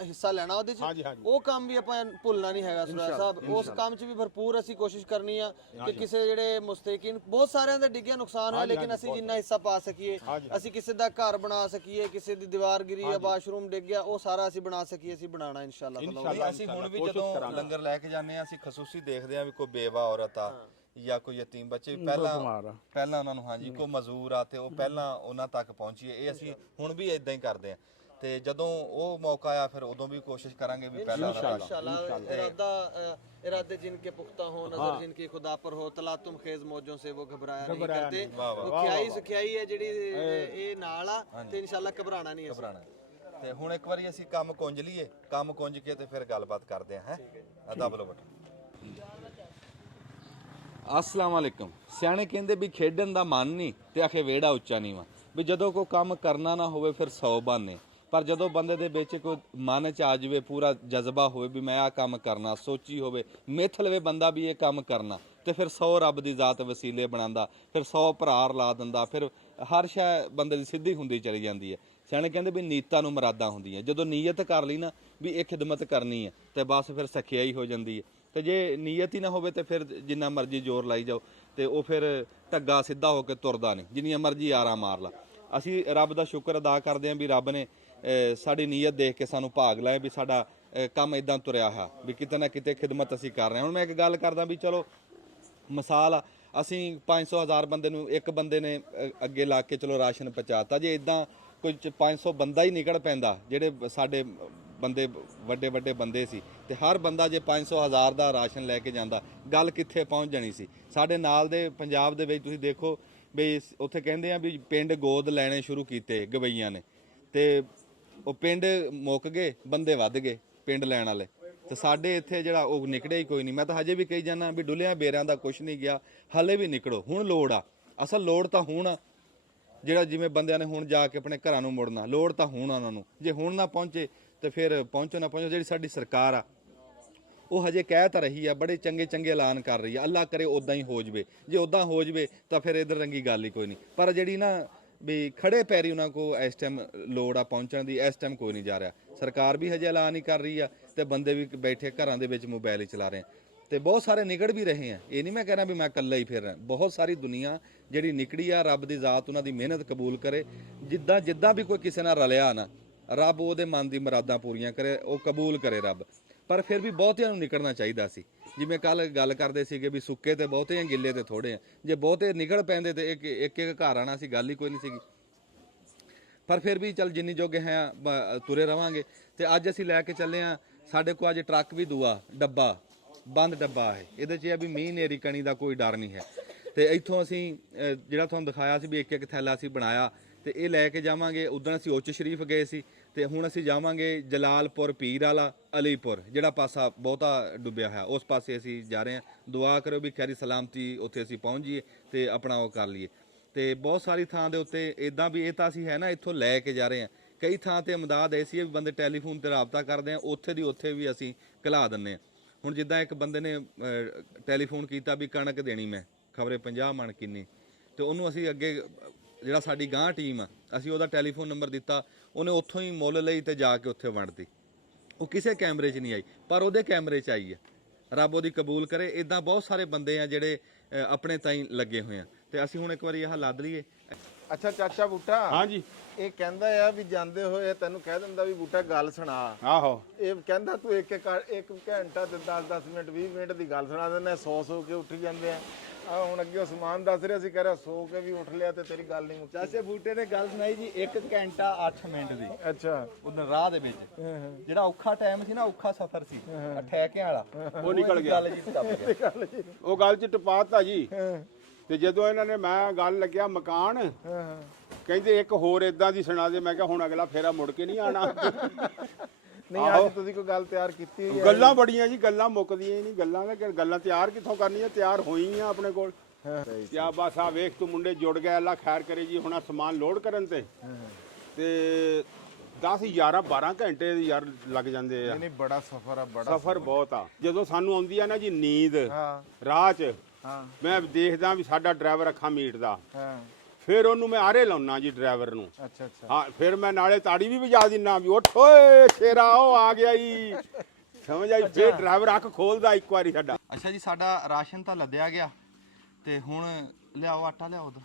ਹਿੱਸਾ ਲੈਣਾ ਉਹਦੇ 'ਚ। ਉਹ ਕੰਮ ਵੀ ਆਪਾਂ ਭੁੱਲਣਾ ਨਹੀਂ ਹੈਗਾ ਸੁਰਾ ਸਾਹਿਬ। ਉਸ ਕੰਮ 'ਚ ਵੀ ਭਰਪੂਰ ਅਸੀਂ ਕੋਸ਼ਿਸ਼ ਕਰਨੀ ਆ ਕਿ ਕਿਸੇ ਜਿਹੜੇ ਮੁਸਤਹੀਕੀਨ ਬਹੁਤ ਸਾਰਿਆਂ ਦਾ ਡਿੱਗਿਆ ਨੁਕਸਾਨ ਹੋਇਆ, ਲੇਕਿਨ ਅਸੀਂ ਜਿੰਨਾ ਹਿੱਸਾ ਪਾ ਸਕੀਏ, ਅਸੀਂ ਕਿਸੇ ਦਾ ਘਰ ਬਣਾ ਸਕੀਏ, ਕਿਸੇ ਦੀ ਦੀਵਾਰ ਗਿਰੀ ਜਾਂ ਵਾਸ਼ਰੂਮ ਡਿੱਗ ਗਿਆ, ਉਹ ਸਾਰਾ ਅਸੀਂ ਬਣਾ ਸਕੀਏ, ਅਸੀਂ ਬਣਾਉਣਾ ਇਨਸ਼ਾਅੱਲਾ। ਅਸੀਂ ਹੁਣ ਵੀ ਜਦੋਂ ਲੰਗਰ ਲੈ ਕੇ ਜਾਂਦੇ ਆ ਅਸੀਂ ਖਸੂਸੀ ਦੇਖਦੇ ਆ ਵੀ ਕੋਈ ਬੇਵਾ ਔਰਤ ਆ ਜਾਂ ਕੋਈ ਯਤੀਮ ਬੱਚੇ ਪਹਿਲਾਂ ਉਹਨਾਂ ਨੂੰ ਹਾਂਜੀ ਕੋਈ ਮਜ਼ਦੂਰ ਆ ਤੇ ਉਹ ਪਹਿਲਾਂ ਉਹਨਾਂ ਤੱਕ ਪਹੁੰਚੀਏ। ਇਹ ਅਸੀਂ ਹੁਣ ਵੀ ਇਦਾਂ ਹੀ ਕਰਦੇ ਆ ਤੇ ਜਦੋਂ ਉਹ ਮੌਕਾ ਆ ਫਿਰ ਉਦੋਂ ਵੀ ਕੋਸ਼ਿਸ਼ ਕਰਾਂਗੇ ਵੀ ਪਹਿਲਾਂ इरादे जिनके पुख्ता हो, नजर जिनकी खुदा पर हो, तला तुम खेज मौजों से वो घबराया नहीं करते। ਖਿਆਈ ਸਿਖਿਆਈ ਹੈ ਜਿਹੜੀ ਇਹ ਨਾਲ ਆ ਤੇ ਇਨਸ਼ਾਅੱਲਾ ਘਬਰਾਣਾ ਨਹੀਂ ਅਸੀਂ। ਤੇ ਹੁਣ ਇੱਕ ਵਾਰੀ ਅਸੀਂ ਕੰਮ ਕੁੰਜ ਲਈਏ, ਕੰਮ ਕੁੰਜ ਕੇ ਤੇ ਫਿਰ ਗੱਲਬਾਤ ਕਰਦੇ ਆ। ਹੈ ਅਦਬ ਲੋ ਬਟਾ। अस्सलाम वालेकुम। ਸਿਆਣੇ ਕਹਿੰਦੇ ਵੀ ਖੇਡਣ ਦਾ ਮਨ ਨਹੀਂ ਤੇ ਆਖੇ ਵਿਹੜਾ ਉੱਚਾ ਨਹੀਂ ਵਾ, ਵੀ ਜਦੋਂ ਕੋਈ ਕੰਮ ਕਰਨਾ ਨਾ ਹੋਵੇ ਫਿਰ 100 ਬਹਾਨੇ, ਪਰ ਜਦੋਂ ਬੰਦੇ ਦੇ ਵਿੱਚ ਕੋਈ ਮਨ 'ਚ ਆ ਜਾਵੇ ਪੂਰਾ ਜਜ਼ਬਾ ਹੋਵੇ ਵੀ ਮੈਂ ਆਹ ਕੰਮ ਕਰਨਾ, ਸੋਚੀ ਹੋਵੇ ਮਿੱਥ ਲਵੇ ਬੰਦਾ ਵੀ ਇਹ ਕੰਮ ਕਰਨਾ, ਤੇ ਫਿਰ 100 ਰੱਬ ਦੀ ਜ਼ਾਤ ਵਸੀਲੇ ਬਣਾਉਂਦਾ, ਫਿਰ 100 ਭਰਾ ਲਾ ਦਿੰਦਾ, ਫਿਰ ਹਰ ਸ਼ੈ ਬੰਦੇ ਦੀ ਸਿੱਧੀ ਹੁੰਦੀ ਚਲੀ ਜਾਂਦੀ ਹੈ। ਸਿਆਣੇ ਕਹਿੰਦੇ ਵੀ ਨੀਤਾਂ ਨੂੰ ਮੁਰਾਦਾਂ ਹੁੰਦੀਆਂ, ਜਦੋਂ ਨੀਅਤ ਕਰ ਲਈ ਨਾ ਵੀ ਇਹ ਖਿਦਮਤ ਕਰਨੀ ਹੈ ਤੇ ਬਸ ਫਿਰ ਸਖਿਆਈ ਹੋ ਜਾਂਦੀ ਹੈ। ਤੇ ਜੇ ਨੀਅਤ ਹੀ ਨਾ ਹੋਵੇ ਤੇ ਫਿਰ ਜਿੰਨਾ ਮਰਜ਼ੀ ਜ਼ੋਰ ਲਾਈ ਜਾਓ ਤੇ ਉਹ ਫਿਰ ਢੱਗਾ ਸਿੱਧਾ ਹੋ ਕੇ ਤੁਰਦਾ ਨਹੀਂ, ਜਿੰਨੀਆਂ ਮਰਜ਼ੀ ਆਰਾ ਮਾਰ ਲਾ। ਅਸੀਂ ਰੱਬ ਦਾ ਸ਼ੁਕਰ ਅਦਾ ਕਰਦੇ ਹਾਂ ਵੀ ਰੱਬ ਨੇ ਸਾਡੀ ਨੀਅਤ ਦੇਖ ਕੇ ਸਾਨੂੰ ਭਾਗ ਲਾਇਆ ਵੀ ਸਾਡਾ ਕੰਮ ਇਦਾਂ ਤੁਰਿਆ ਹੈ ਵੀ ਕਿਤੇ ਨਾ ਕਿਤੇ ਖਿਦਮਤ ਅਸੀਂ ਕਰ ਰਹੇ ਹਾਂ। ਹੁਣ ਮੈਂ ਇੱਕ ਗੱਲ ਕਰਦਾ ਵੀ ਚਲੋ ਮਿਸਾਲ ਆ, ਅਸੀਂ 500,000 ਬੰਦੇ ਨੂੰ ਇੱਕ ਬੰਦੇ ਨੇ ਅੱਗੇ ਲਾ ਕੇ ਚਲੋ ਰਾਸ਼ਨ ਪਹੁੰਚਾਤਾ, ਜੇ ਇਦਾਂ ਕੋਈ 500 ਬੰਦਾ ਹੀ ਨਿਕਲ ਪੈਂਦਾ ਜਿਹੜੇ ਸਾਡੇ ਬੰਦੇ ਵੱਡੇ ਵੱਡੇ ਬੰਦੇ ਸੀ ਤੇ ਹਰ ਬੰਦਾ ਜੇ 500,000 ਦਾ ਰਾਸ਼ਨ ਲੈ ਕੇ ਜਾਂਦਾ ਗੱਲ ਕਿੱਥੇ ਪਹੁੰਚ ਜਾਣੀ ਸੀ। ਸਾਡੇ ਨਾਲ ਦੇ ਪੰਜਾਬ ਦੇ ਵਿੱਚ ਤੁਸੀਂ ਦੇਖੋ ਵੀ ਉੱਥੇ ਕਹਿੰਦੇ ਆ ਵੀ ਪਿੰਡ ਗੋਦ ਲੈਣੇ ਸ਼ੁਰੂ ਕੀਤੇ ਗਵਈਆਂ ਨੇ ਤੇ ਉਹ ਪਿੰਡ ਮੁੱਕ ਗਏ, ਬੰਦੇ ਵੱਧ ਗਏ ਪਿੰਡ ਲੈਣ ਵਾਲੇ, ਤੇ ਸਾਡੇ ਇੱਥੇ ਜਿਹੜਾ ਉਹ ਨਿਕੜਿਆ ਹੀ ਕੋਈ ਨਹੀਂ। ਮੈਂ ਤਾਂ ਹਜੇ ਵੀ ਕਹੀ ਜਾਂਦਾ ਵੀ ਡੁੱਲਿਆਂ ਬੇਰਿਆਂ ਦਾ ਕੁਛ ਨਹੀਂ ਗਿਆ, ਹਲੇ ਵੀ ਨਿਕੜੋ। ਹੁਣ ਲੋੜ ਆ, ਅਸਲ ਲੋੜ ਤਾਂ ਹੁਣ ਜਿਹੜਾ ਜਿਵੇਂ ਬੰਦਿਆਂ ਨੇ ਹੁਣ ਜਾ ਕੇ ਆਪਣੇ ਘਰਾਂ ਨੂੰ ਮੁੜਨਾ, ਲੋੜ ਤਾਂ ਹੁਣ ਉਹਨਾਂ ਨੂੰ, ਜੇ ਹੁਣ ਨਾ ਪਹੁੰਚੇ ਤੇ ਫਿਰ ਪਹੁੰਚੋ ਨਾ ਪਹੁੰਚੋ। ਜਿਹੜੀ ਸਾਡੀ ਸਰਕਾਰ ਆ ਉਹ ਹਜੇ ਕਹਿ ਤਾਂ ਰਹੀ ਆ, ਬੜੇ ਚੰਗੇ ਚੰਗੇ ਐਲਾਨ ਕਰ ਰਹੀ ਆ, ਅੱਲਾ ਕਰੇ ਉਦਾਂ ਹੀ ਹੋ ਜਵੇ। ਜੇ ਉਦਾਂ ਹੋ ਜਵੇ ਤਾਂ ਫਿਰ ਇਧਰ ਰੰਗੀ ਗੱਲ ਹੀ ਕੋਈ ਨਹੀਂ, ਪਰ ਜਿਹੜੀ ਨਾ ਵੀ ਖੜੇ ਪੈਰੀ ਉਹਨਾਂ ਕੋ ਇਸ ਟਾਈਮ ਲੋੜ ਆ ਪਹੁੰਚਣ ਦੀ, ਇਸ ਟਾਈਮ ਕੋਈ ਨਹੀਂ ਜਾ ਰਿਹਾ। ਸਰਕਾਰ ਵੀ ਹਜੇ ਐਲਾਨ ਹੀ ਕਰ ਰਹੀ ਆ ਤੇ ਬੰਦੇ ਵੀ ਬੈਠੇ ਘਰਾਂ ਦੇ ਵਿੱਚ ਮੋਬਾਈਲ ਹੀ ਚਲਾ ਰਹੇ ਆ। ਤੇ ਬਹੁਤ ਸਾਰੇ ਨਿਕੜ ਵੀ ਰਹੇ ਆ। ਇਹ ਨਹੀਂ ਮੈਂ ਕਹਿ ਰਿਹਾ ਵੀ ਮੈਂ ਇਕੱਲਾ ਹੀ ਫਿਰ ਰਿਹਾ, ਬਹੁਤ ਸਾਰੀ ਦੁਨੀਆ ਜਿਹੜੀ ਨਿਕੜੀ ਆ, ਰੱਬ ਦੀ ਜ਼ਾਤ ਉਹਨਾਂ ਦੀ ਮਿਹਨਤ ਕਬੂਲ ਕਰੇ। ਜਿੱਦਾਂ ਵੀ ਕੋਈ ਕਿਸੇ ਨਾਲ ਰਲਿਆ ਨਾ, ਰੱਬ ਉਹਦੇ ਮਨ ਦੀ ਮੁਰਾਦਾਂ ਪੂਰੀਆਂ ਕਰੇ, ਉਹ ਕਬੂਲ ਕਰੇ ਰੱਬ। ਪਰ ਫਿਰ ਵੀ ਬਹੁਤਿਆਂ ਨੂੰ ਨਿਕਲਣਾ ਚਾਹੀਦਾ ਸੀ। ਜਿਵੇਂ ਕੱਲ ਗੱਲ ਕਰਦੇ ਸੀਗੇ ਵੀ ਸੁੱਕੇ ਤੇ ਬਹੁਤੇ ਆ, ਗਿੱਲੇ ਤੇ ਥੋੜੇ ਆ। ਜੇ ਬਹੁਤੇ ਨਿਕਲ ਪੈਂਦੇ ਤੇ ਇੱਕ ਘਰ ਆਣਾ ਸੀ, ਗੱਲ ਹੀ ਕੋਈ ਨਹੀਂ ਸੀਗੀ। ਪਰ ਫਿਰ ਵੀ ਚੱਲ ਜਿੰਨੀ ਜੋਗੇ ਹੈ ਤੁਰੇ ਰਵਾਂਗੇ। ਤੇ ਅੱਜ ਅਸੀਂ ਲੈ ਕੇ ਚੱਲੇ ਆ, ਸਾਡੇ ਕੋਲ ਅੱਜ ਟਰੱਕ ਵੀ ਦੂਆ ਡੱਬਾ, ਬੰਦ ਡੱਬਾ ਹੈ। ਇਹਦੇ 'ਚ ਇਹ ਵੀ ਮੀਂਹ ਨੇਰੀ ਕਣੀ ਦਾ ਕੋਈ ਡਰ ਨਹੀਂ ਹੈ। ਤੇ ਇੱਥੋਂ ਅਸੀਂ ਜਿਹੜਾ ਤੁਹਾਨੂੰ ਦਿਖਾਇਆ ਸੀ ਵੀ ਇੱਕ ਥੈਲਾ ਅਸੀਂ ਬਣਾਇਆ, ਤੇ ਇਹ ਲੈ ਕੇ ਜਾਵਾਂਗੇ। ਉਦੋਂ ਅਸੀਂ ਉੱਚ ਸ਼ਰੀਫ ਗਏ ਸੀ, ਤੇ ਹੁਣ ਅਸੀਂ ਜਾਵਾਂਗੇ ਜਲਾਲਪੁਰ, ਪੀਰ ਵਾਲਾ, ਅਲੀਪੁਰ, ਜਿਹੜਾ ਪਾਸਾ ਬਹੁਤਾ ਡੁੱਬਿਆ ਹੋਇਆ, ਉਸ ਪਾਸੇ ਅਸੀਂ ਜਾ ਰਹੇ ਹਾਂ। ਦੁਆ ਕਰੋ ਵੀ ਖੈਰੀ ਸਲਾਮਤੀ ਉੱਥੇ ਅਸੀਂ ਪਹੁੰਚ ਜਾਈਏ ਤੇ ਆਪਣਾ ਉਹ ਕਰ ਲਈਏ। ਤੇ ਬਹੁਤ ਸਾਰੀ ਥਾਂ ਦੇ ਉੱਤੇ ਇਦਾਂ ਵੀ ਇਹ ਤਾਂ ਅਸੀਂ ਹੈ ਨਾ ਇੱਥੋਂ ਲੈ ਕੇ ਜਾ ਰਹੇ ਹਾਂ। ਕਈ ਥਾਂ ਤੇ ਇਮਦਾਦ ਐਸੀ ਹੈ ਵੀ ਬੰਦੇ ਟੈਲੀਫੋਨ ਤੇ ਰਾਬਤਾ ਕਰਦੇ ਆ, ਉੱਥੇ ਦੀ ਉੱਥੇ ਵੀ ਅਸੀਂ ਘਲਾ ਦਿੰਦੇ ਹਾਂ। ਹੁਣ ਜਿੱਦਾਂ ਇੱਕ ਬੰਦੇ ਨੇ ਟੈਲੀਫੋਨ ਕੀਤਾ ਵੀ ਕਣਕ ਦੇਣੀ ਮੈਂ ਖਬਰੇ 50 ਮਣ ਕਿੰਨੀ, ਤੇ ਉਹਨੂੰ ਅਸੀਂ ਅੱਗੇ ਜਿਹੜਾ ਸਾਡੀ ਗਾਂਹ ਟੀਮ ਆ, ਅਸੀਂ ਉਹਦਾ ਟੈਲੀਫੋਨ ਨੰਬਰ ਦਿੱਤਾ, ਉਹਨੇ ਉੱਥੋਂ ਹੀ ਮੁੱਲ ਲਈ ਤੇ ਜਾ ਕੇ ਉੱਥੇ ਵੰਡਤੀ। ਉਹ ਕਿਸੇ ਕੈਮਰੇ 'ਚ ਨਹੀਂ ਆਈ, ਪਰ ਉਹਦੇ ਕੈਮਰੇ 'ਚ ਆਈ ਹੈ। ਰੱਬ ਉਹਦੀ ਕਬੂਲ ਕਰੇ। ਇਦਾਂ ਬਹੁਤ ਸਾਰੇ ਬੰਦੇ ਆ ਜਿਹੜੇ ਆਪਣੇ ਤਾਈਂ ਲੱਗੇ ਹੋਏ ਆ। ਤੇ ਅਸੀਂ ਹੁਣ ਇੱਕ ਵਾਰੀ ਆਹ ਲੱਦ ਲਈਏ। ਅੱਛਾ ਚਾਚਾ ਬੂਟਾ, ਹਾਂਜੀ ਇਹ ਕਹਿੰਦਾ ਆ ਵੀ ਜਾਂਦੇ ਹੋਏ ਤੈਨੂੰ ਕਹਿ ਦਿੰਦਾ ਵੀ ਬੂਟਾ ਗੱਲ ਸੁਣਾ। ਆਹੋ ਇਹ ਕਹਿੰਦਾ ਤੂੰ ਇੱਕ ਘੰਟਾ ਤੇ 10 ਮਿੰਟ 20 ਮਿੰਟ ਦੀ ਗੱਲ ਸੁਣਾ ਦਿੰਦਾ, ਸੌ ਕੇ ਉੱਠ ਜਾਂਦੇ ਆ। ਹੁਣ ਅੱਗੇ ਉਸਮਾਨ ਦੱਸ ਰਿਹਾ ਸੀ, ਕਹਿ ਰਿਹਾ ਸੌ ਕੇ ਵੀ ਉੱਠ ਲਿਆ ਤੇ ਤੇਰੀ ਗੱਲ ਨਹੀਂ ਮੁੱਕੀ। ਚਾਚੇ ਬੂਟੇ ਨੇ ਗੱਲ ਸੁਣਾਈ ਜੀ 1 ਘੰਟਾ 8 ਮਿੰਟ ਦੀ। ਅੱਛਾ ਉਦੋਂ ਰਾਹ ਦੇ ਵਿੱਚ ਜਿਹੜਾ ਔਖਾ ਟਾਈਮ ਸੀ ਨਾ, ਔਖਾ ਸਫ਼ਰ ਸੀ ਠਹਿਕਿਆਂ ਵਾਲਾ, ਉਹ ਨਿਕਲ ਗਿਆ। ਗੱਲ ਜੀ ਟੱਪ ਗਿਆ। ਉਹ ਗੱਲ 'ਚ ਟਪਾਤਾ ਜੀ। ਤੇ ਜਦੋਂ ਇਹਨਾਂ ਨੇ ਮੈਂ ਗੱਲ ਲੱਗਿਆ ਮਕਾਨ, ਕਹਿੰਦੇ ਇੱਕ ਹੋਰ ਇਦਾਂ ਦੀ ਸੁਣਾ ਦੇ। ਮੈਂ ਕਿਹਾ ਹੁਣ ਅਗਲਾ ਫੇਰਾ ਮੁੜ ਕੇ ਨਹੀਂ ਆਣਾ। ਨਹੀਂ ਅੱਜ ਤੁਸੀਂ ਕੋਈ ਗੱਲ ਤਿਆਰ ਕੀਤੀ ਹੋਈ ਹੈ? ਗੱਲਾਂ ਬੜੀਆਂ ਜੀ, ਗੱਲਾਂ ਮੁੱਕਦੀਆਂ ਹੀ ਨਹੀਂ। ਗੱਲਾਂ ਤਿਆਰ ਕਿੱਥੋਂ ਕਰਨੀਆਂ, ਤਿਆਰ ਹੋਈਆਂ ਆਪਣੇ ਕੋਲ। ਕਿਆ ਬਸ ਆ ਵੇਖ ਤੂੰ ਮੁੰਡੇ ਜੁੜ ਗਏ, ਅੱਲਾ ਖੈਰ ਕਰੇ ਜੀ। ਹੁਣ ਸਮਾਨ ਲੋਡ ਕਰਨ ਤੇ 10 11 12 ਘੰਟੇ ਯਾਰ ਲੱਗ ਜਾਂਦੇ ਆ। ਨਹੀਂ ਬੜਾ ਸਫ਼ਰ ਆ, ਬੜਾ ਸਫ਼ਰ ਬਹੁਤ ਆ। ਜਦੋਂ ਸਾਨੂੰ ਆਉਂਦੀ ਆ ਨਾ ਜੀ ਨੀਂਦ ਰਾਹ 'ਚ, ਮੈਂ ਦੇਖਦਾ ਵੀ ਸਾਡਾ ਡਰਾਈਵਰ ਅੱਖਾਂ ਮੀਟਦਾ, ਫਿਰ ਉਹਨੂੰ ਮੈਂ ਆਰੇ ਲਾਉਣਾ ਜੀ ਡਰਾਈਵਰ ਨੂੰ। ਅੱਛਾ ਅੱਛਾ। ਹਾਂ, ਫਿਰ ਮੈਂ ਨਾਲੇ ਤਾੜੀ ਵੀ ਵਜਾ ਦਿੰਨਾ ਵੀ ਉੱਠ ਓਏ ਸ਼ੇਰਾ, ਉਹ ਆ ਗਿਆ ਜੀ, ਸਮਝ ਆਈ। ਫਿਰ ਡਰਾਈਵਰ ਅੱਖ ਖੋਲਦਾ ਇੱਕ ਵਾਰੀ ਸਾਡਾ। ਅੱਛਾ ਜੀ, ਸਾਡਾ ਰਾਸ਼ਨ ਤਾਂ ਲੱਦਿਆ ਗਿਆ, ਤੇ ਹੁਣ ਲਿਆਓ ਆਟਾ, ਲਿਆਓ ਉਧਰ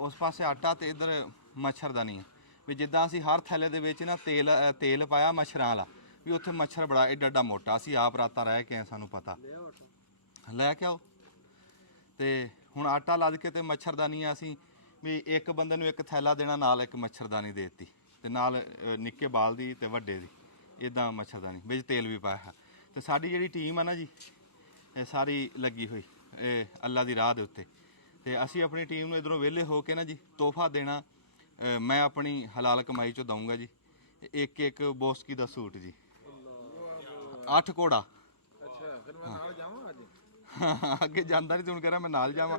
ਉਸ ਪਾਸੇ ਆਟਾ, ਤੇ ਇੱਧਰ ਮੱਛਰਦਾਨੀ ਆ। ਵੀ ਜਿੱਦਾਂ ਅਸੀਂ ਹਰ ਥੈਲੇ ਦੇ ਵਿੱਚ ਨਾ ਤੇਲ ਪਾਇਆ ਮੱਛਰਾਂ ਵਾਲਾ, ਵੀ ਉੱਥੇ ਮੱਛਰ ਬੜਾ ਏਡਾ ਮੋਟਾ। ਅਸੀਂ ਆਪ ਰਾਤਾਂ ਰਹਿ ਕੇ ਸਾਨੂੰ ਪਤਾ, ਲੈ ਕੇ ਆਓ। ਤੇ ਹੁਣ ਆਟਾ ਲੱਦ ਕੇ ਤੇ ਮੱਛਰਦਾਨੀਆਂ ਅਸੀਂ ਵੀ ਇੱਕ ਬੰਦੇ ਨੂੰ ਇੱਕ ਥੈਲਾ ਦੇਣਾ, ਨਾਲ ਇੱਕ ਮੱਛਰਦਾਨੀ ਦੇ ਦਿੱਤੀ, ਤੇ ਨਾਲ ਨਿੱਕੇ ਬਾਲ ਦੀ ਤੇ ਵੱਡੇ ਦੀ ਇਦਾਂ ਮੱਛਰਦਾਨੀ, ਵਿੱਚ ਤੇਲ ਵੀ ਪਾਇਆ। ਤੇ ਸਾਡੀ ਜਿਹੜੀ ਟੀਮ ਆ ਨਾ ਜੀ, ਇਹ ਸਾਰੀ ਲੱਗੀ ਹੋਈ ਇਹ ਅੱਲਾ ਦੀ ਰਾਹ ਦੇ ਉੱਤੇ। ਤੇ ਅਸੀਂ ਆਪਣੀ ਟੀਮ ਨੂੰ ਇਧਰੋਂ ਵਿਹਲੇ ਹੋ ਕੇ ਨਾ ਜੀ ਤੋਹਫਾ ਦੇਣਾ, ਮੈਂ ਆਪਣੀ ਹਲਾਲ ਕਮਾਈ ਚੋਂ ਦਊਂਗਾ ਜੀ। ਇੱਕ ਬੋਸਕੀ ਦਾ ਸੂਟ ਜੀ, 8 ਘੋੜਾ। ਅੱਛਾ, ਫਿਰ ਮੈਂ ਨਾਲ ਜਾਵਾਂ ਅੱਜ? ਅੱਗੇ ਜਾਂਦਾ ਨਹੀਂ, ਤੂੰ ਕਹਿ ਰਿਹਾ ਮੈਂ ਨਾਲ ਜਾਵਾਂ।